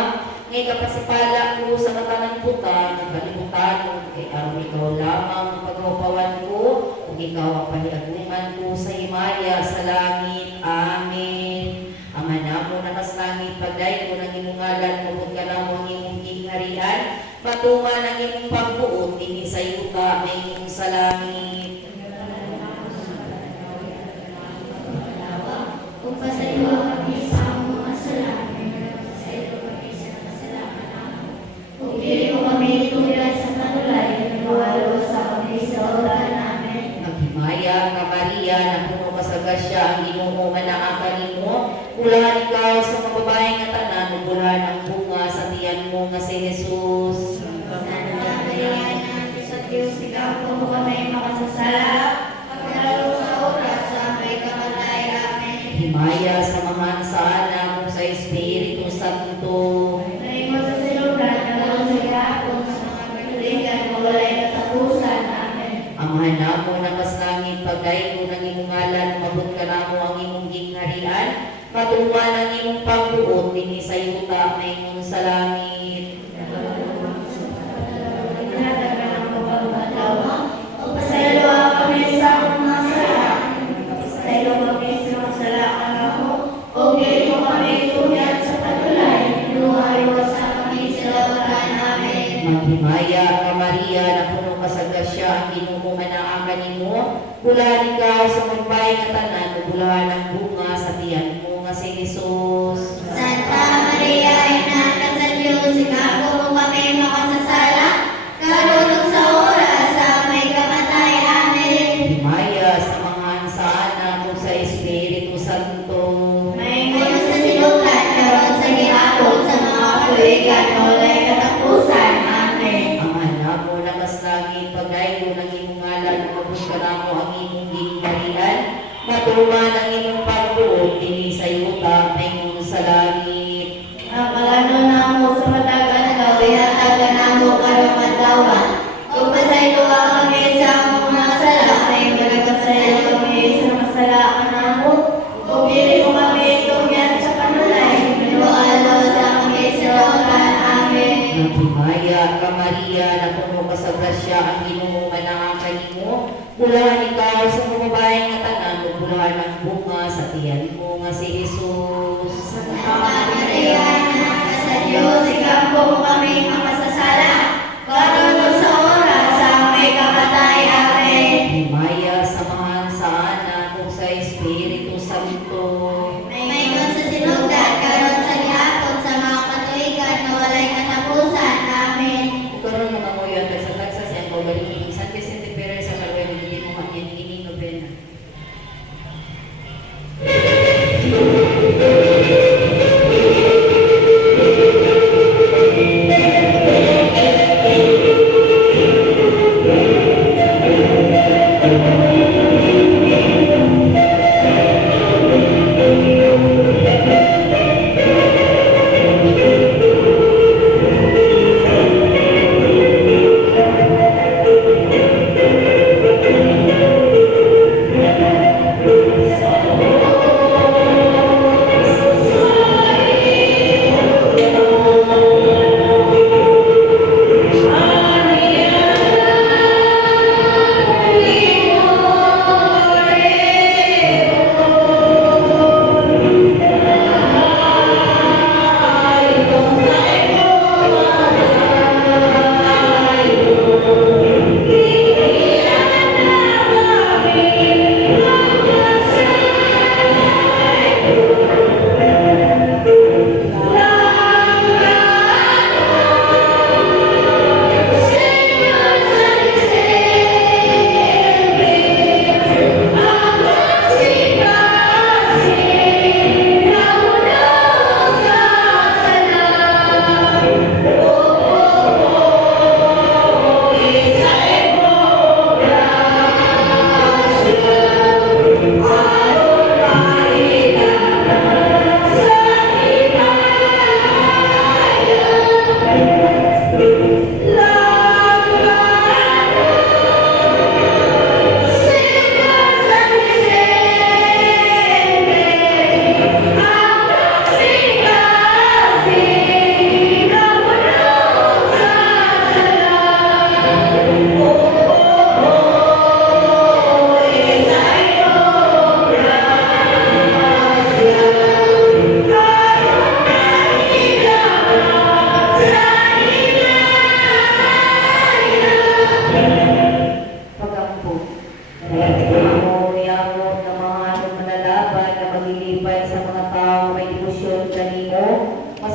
ngay kapasipala ko sa katanang butang, ang kalimutan ko, kay aron ikaw lamang ang pagkawapawan ko, kung ikaw ang paniagungan ko sa himaya sa langit. Amen. Ama namo nakas langit, pagday ko ng imong ngalan, mabot ka na mo ang imong gingharian, patuman ang imong pagbuot, ini sa yuta, may imong sa langit. Kung pasaylo kami sa among mga sala, pasaylo kami sa kasalanan namin. Kung dili mo kami tulad sa kanulay, naluwalo sa kami sa oran namin. Maghimaya ka Maria, na puno ka sa grasya, ang Ginoo manaakan nimo. Ulahan ikaw sa mga babae nga tanan, ulahan ang bunga sa tiyan mo nga si Jesus. Santa Maria, Ina sa Diyos, ikaw po kami makasasala, pagkalo sa oras sa may kamatay. Amen. Himaya sa mga sana mo sa Espiritu Santo. May mo sa siluran, kalong sa ihapon sa mga katuligan, mawalay katapusan. Amen. Amahan namo nakas langit, pagday ko ng imong ngalan, mabot ka namo ang imong gingharian, patuman ang imong pagbuot, dinhi sa yuta, may imong sa langit. Pasaylo kami sa mga sala, pasaylo kami sa mga sala kanamo, o dili mo kami tulad sa patulay, luwalo sa kami sa oran. Amen. Maghimaya ka Maria, na puno ka sa grasya, ang Ginoo manaakan nimo. Bulahan ikaw sa magbay nga tanan, bulahan ang bunga sa tiyan mo nga si Jesus. Santa Maria, Ina sa Diyos, ikaw mo kami makasasala, karunong sa oras sa may kamatay. Amen. Himaya sa mga sana mo sa Espiritu Santo. May ngayon sa silukan, karon sa gihapon sa mga katuligan, walay katapusan. Amen. Amahan namo nakas langit, pagday ko ng imong ngalan, mabot ka namo ang imong gingharian, matuman ang imong pagbuot, dinhi sa yuta, may imong sa langit. Napalano na mo sa matagal daw, ihatagan na mo karong adlaw. Kung pasaylo kami sa among mga sala, may malagpasaylo kami sa masalakan na mo. Kung dili mo kami tugyan sa panulay, minualo sa kami sa oran. Amen. Maghimaya ka Maria, na puno ka sa grasya, ang Ginoo manaakan nimo. Bulahan ikaw sa mga babae nga tanan, bulahan ang bunga sa tiyan mo nga si Jesus. Santa Maria, Ina sa Diyos, ikaw po kami makasasala, karunong sa oras sa may kamatay. Amen. Himaya sa mga sana kung sa Espiritu Santo. May nun sa sinugan, karon sa gihapon sa mga katuligan, na walay katapusan. Amen. Karon mga mo yun, sa tagsas yan, pagaling San Vicente Perez sa Carmen, hindi mo kanyan, ini novena.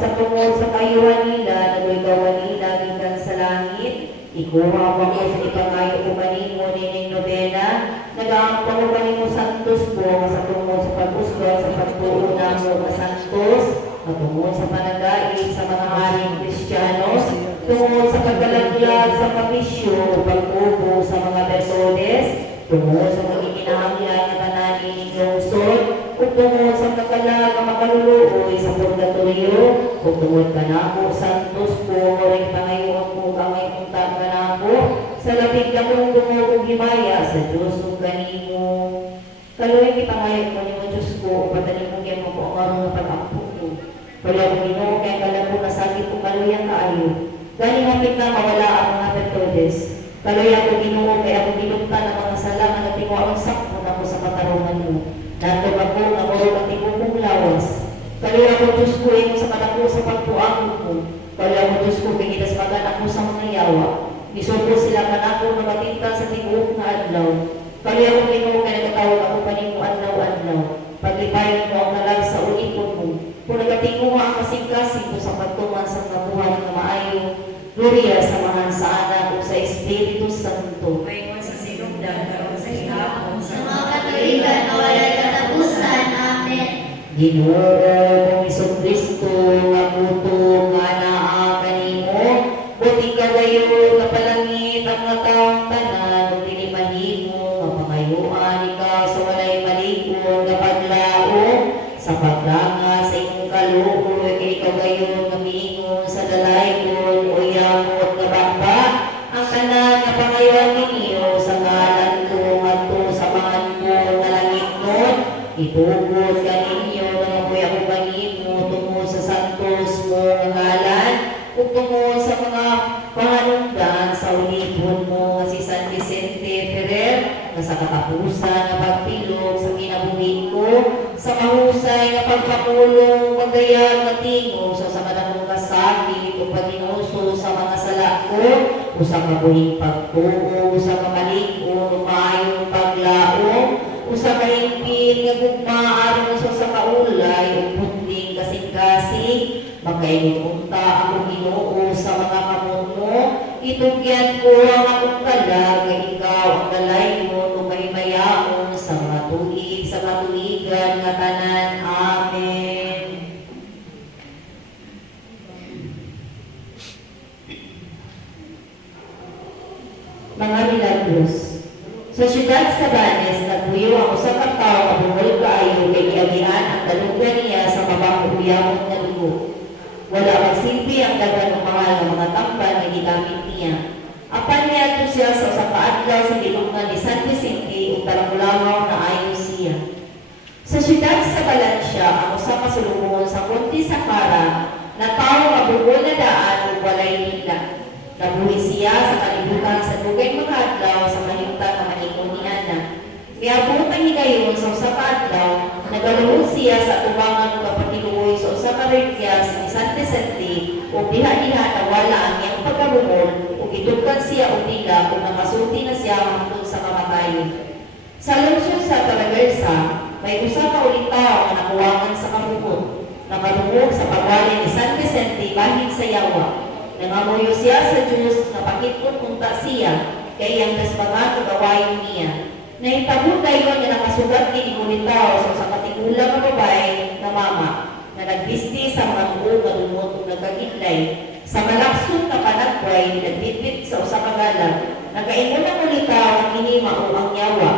sa tungod sa kayuhan nila, nagagawa nila gikan sa langit. Ikuha mo ko sa ipangayo ko kanimo nining nobena. Nagaampo ko kanimo santos po sa tungod sa pag-usga sa pagtuo namo nga santos. Matungod sa panagait sa mga haring Kristiyanos, tungod sa pagkalaglag sa papisyo o pagkubo sa mga bertodes, tungod sa mga ikinahanglan nga tanan ining lungsod, ug tungod sa kakalag nga makaluluoy sa purgatorio, ug tungod kanako santos po ring pangayoon mo kamay untag kanako sa labing dakong dungog ug himaya sa Dios ug kanimo. Kaluoy gipangayo ko nimo Dios ko, padaling mo gyud mo ang aron nga pag-ampo ko. Wala ko Ginoo kay kalabo na sakit ko kaluyang kaayo. Gani hapit na mawala ang mga bertodes. Kaluya ko Ginoo kay ako dinugtan ang mga sala nga natingo ang sakmo nako sa katarungan mo. Nato ako nga murag ang tingog lawas. Kaluya ko Diyos ko imo sa kadako sa pagtuang mo. Kaluya ko Diyos ko kay ginasmagan ako sa mga yawa. Isuko sila kanako na matintan sa tingog nga adlaw. Kaluya ko Ginoo kay nagatawag ako kanimo adlaw-adlaw. Paglipayon mo ang nalag sa ulipon mo. Kung nagatingo nga ang kasing-kasing mo sa pagtuman sa kabuhan na maayo, gloria sa mga sa anak o sa Espiritu Santo. Mayroon sa sinugdan, karoon sa ihapon, Sa mga katuligan na walay katapusan. Amen. Ginoo kong Jesucristo, nga puto nga naa kanimo, buti ka gayo kapalangit ang mga taong tanan, ug dili mahimo nga pangayuan ikaw sa walay malikon nga paglaom, sa pagdanga sa imong kaluoy, kay ikaw gayo nga miingon sa dalaygon o yamot nga bangka, ang tanan nga pangayuan ninyo sa ngalan ko ngadto sa mangan mo nga langitnon, itugod kaninyo nga ako'y ako kanimo tungod sa santos mo nga ngalan, ug tungod sa mga panganungdan sa ulipon mo nga si San Vicente Ferrer, nga sa katapusan nga pagpilog sa kinabuhi ko, sa mahusay nga pagpamulong magayag nga tingog sa kadakong kasakit o paginoso sa mga sala ko, o sa kabuhing pagtuo, o sa kamalig-on o maayong paglaom, o sa kahimpin nga gugma aron sa kaulay o punding kasing-kasing, makaingon unta ako Ginoo sa mga kamot mo, itugyan ko ang akong kalag, nga ikaw ang dalaygon o mahimayaon sa mga tuig, sa matuigan nga tanan. Amen. Mga milagros. Sa siyudad sa Banes, nagbuyo ang usa ka tawo nga bungol kaayo kay giagian ang dalugyan niya sa mabang uyamon nga dugo. Wala magsilbi ang daghan ng mahal ng mga tampan nga gigamit niya. Apan niya siya sa usa ka adlaw sa dilungan ni San Vicente ug talangulawaw na ayo siya. Sa siyudad sa Valencia, ang usa ka sulubongon sa Monte Sakara, na tawo nga bungol na daan ug walay hila. Nabuhi siya sa kalibutan sa dugay mga adlaw sa mahimtang nga maningon ni Ana. Miabot ang higayon sa usa ka adlaw, nagaluhod siya sa tubangan ng kapatiluoy sa usa ka rekyas ni San Vicente ug diha-diha nawala ang iyang pagkabungol ug gidugkan siya og dila kung nakasulti na siya hangtod sa kamatayon. Sa lungsod sa Talaversa, may usa ka ulit tawo nga nakuwangan sa kamubot. Nakadungog sa pagwali ni San Vicente bahin sa yawa. Nangamuyo siya sa Diyos na pakitpon punta siya kay iyang dasbangan o gawain niya. Nahitabo dayon nga nakasugat ni inulit tao sa katigulang nga babae na mama na nagbisti sa mga buong nga lumot o nagkagidlay. Sa malaksot na panagway, nagbitbit sa usa ka galag. Nagaingon ang ulit tao ang hinima o ang yawa.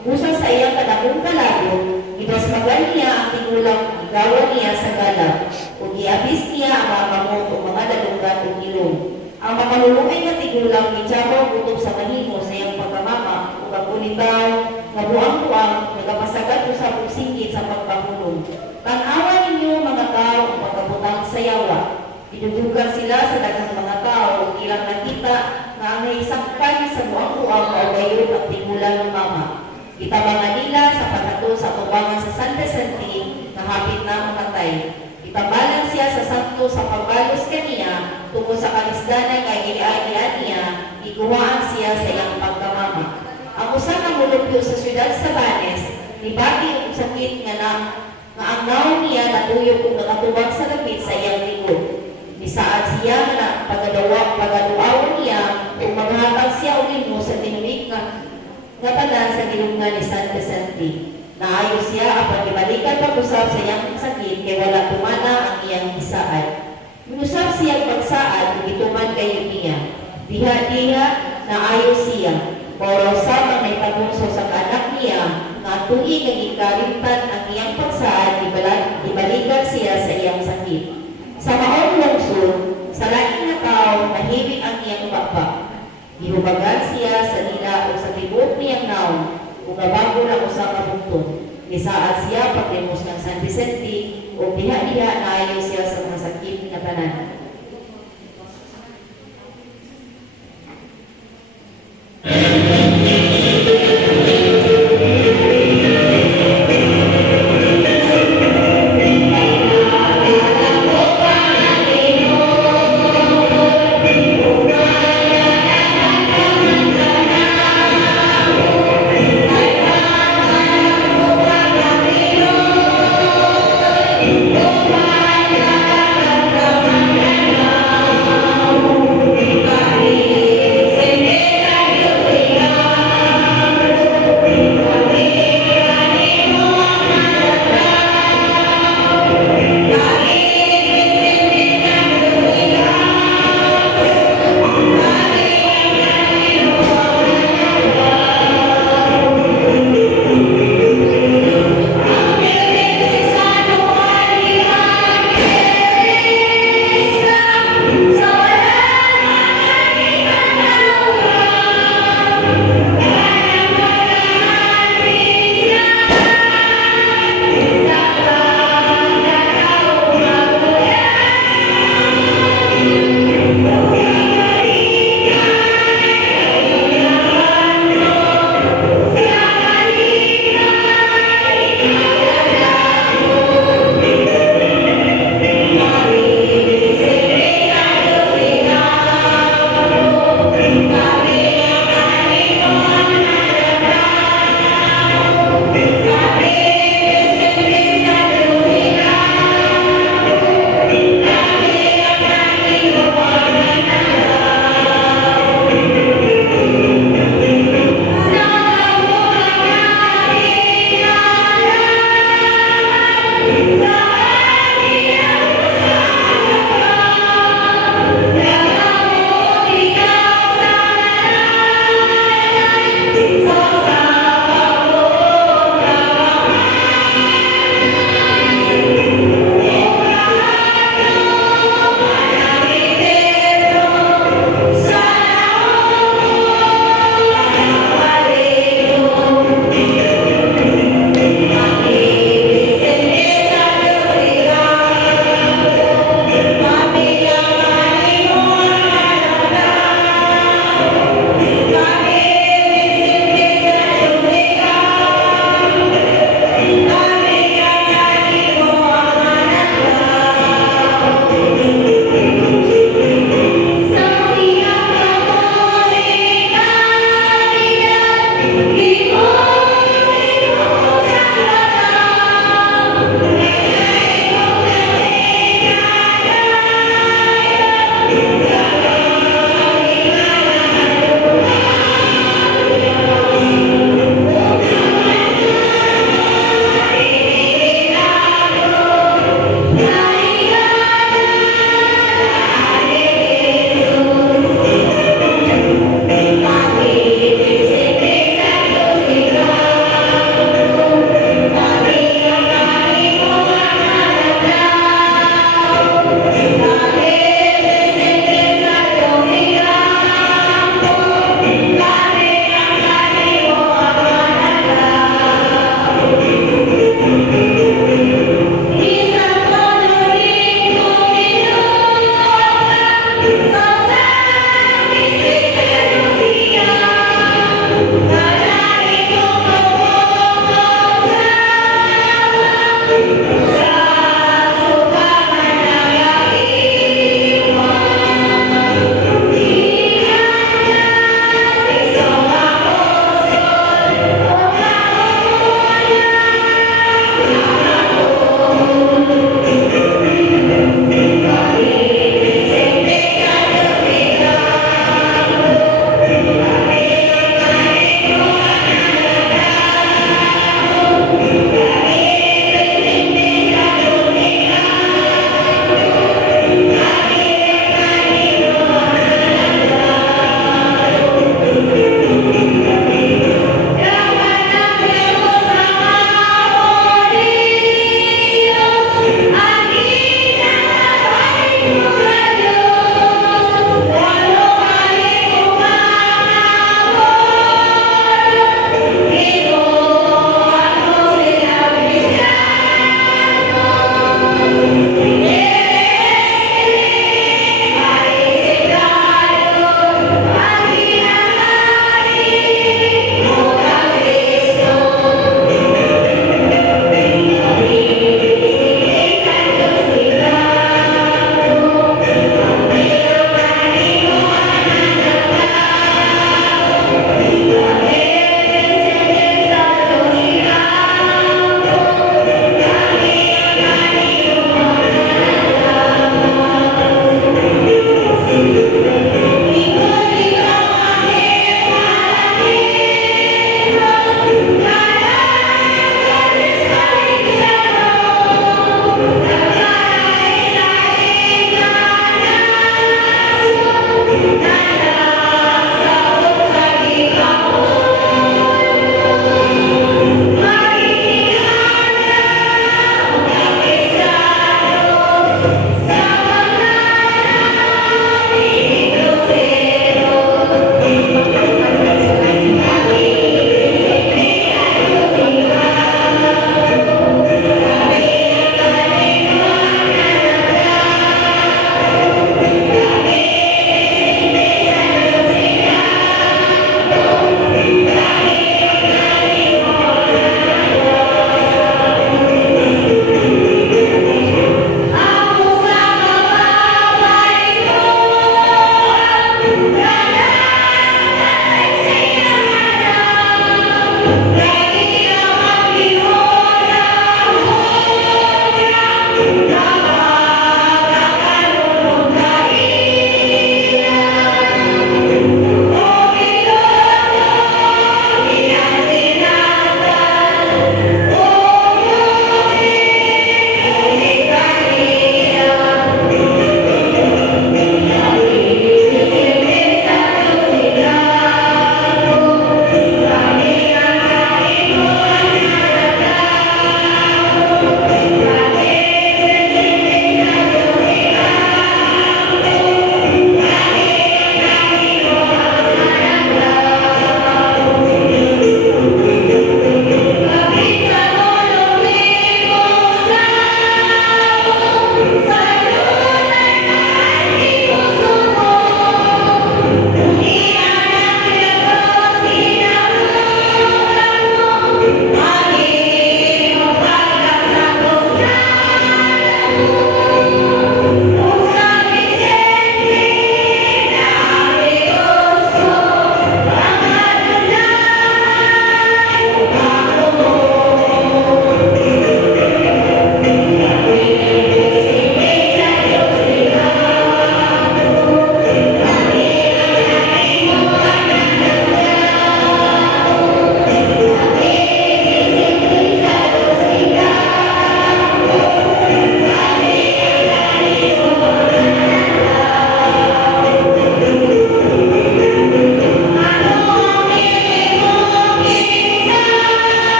Busa sa iyang kadakong kalagot, idasmagan niya ang tigulang igawan niya sa galag o giabis niya ang mga kamot o mga dalungan o ilong. Ang makalulungay nga tigulang gitsabaw gutom sa mahimo sa iyang pagkamama o kagunitaw nga buang-buang nagapasagat o sa pugsingkit sa pagpahulong. Tanawa ninyo mga tao ang pagkabutang sa yawa. Idudugan sila sa daghang mga tao o ilang nakita nga ang naisakpan sa buang-buang o gayon ang tigulang ng mama. Itabangan nila sa pagkatol sa tubangan sa San Vicente na hapit na mamatay. Itabalan siya sa santo sa pagbalos kaniya tungkol sa kalisdanan kay giniagian niya, iguhaan siya sa iyang pagkamama. Ang usa ka mulupyo sa siyudad sa Banes, nibati og sakit nga ang naon niya natuyok ug nakatubag sa lapit sa iyang likod. nga tanan sa gilungan ni San Vicente. Naayo siya apan gibalikan pag-usab sa iyang sakit kay wala tumana ang iyang isaad. Minusab siya pagsaad ug gituman kayo niya. Diha-diha naayo siya. Pero sa mga ipagpunso sa anak niya nga tuig nga gikalimtan ang iyang pagsaad ibalikan siya sa iyang sakit. Sa maong lungsod, sa laing na tao nahimik ang iyang baba. Gihubagan siya sa nila o sa tibuok niyang naon kung nabago na usa ka bugtong. Nisaad siya paglimos ng San Vicente o diha-diha naayo siya sa mga sakit nga tanan.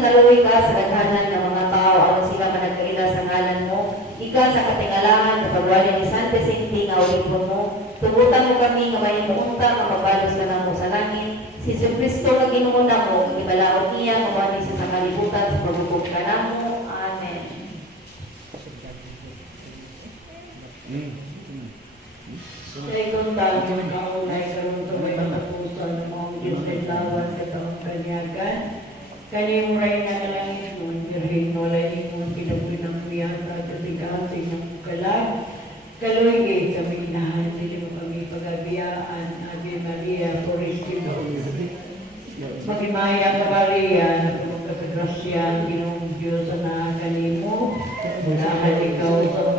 nga naluwi ka sa daghanan ng mga tao aron sila managkaila sa ngalan mo. Ika sa katingalahan na pagwali ni Santa Sinti nga ulipon mo. Tugutan mo kami nga may muunta nga mabalos ka na mo sa langit. Si Kristo nga ginunguna mo, ibalaot niya mawani siya sa kalibutan sa pagbubuog ka na mo. Amen. Sa ikong taon, yung kaunay karoon sa may katapusan ng mga Diyos ay lawan sa taong kanyagan. Kanyang ray na langit mo, Birhen mo, laing mo, pinagpinagpiyan sa katigasi ng kalag. Kaluigay sa minahan, hindi mo kami pagabiyaan, Ave Maria, Purissima. Magimaya ka Maria, magkasagrasyan, Ginong Diyos na kanimo, dahil ikaw sa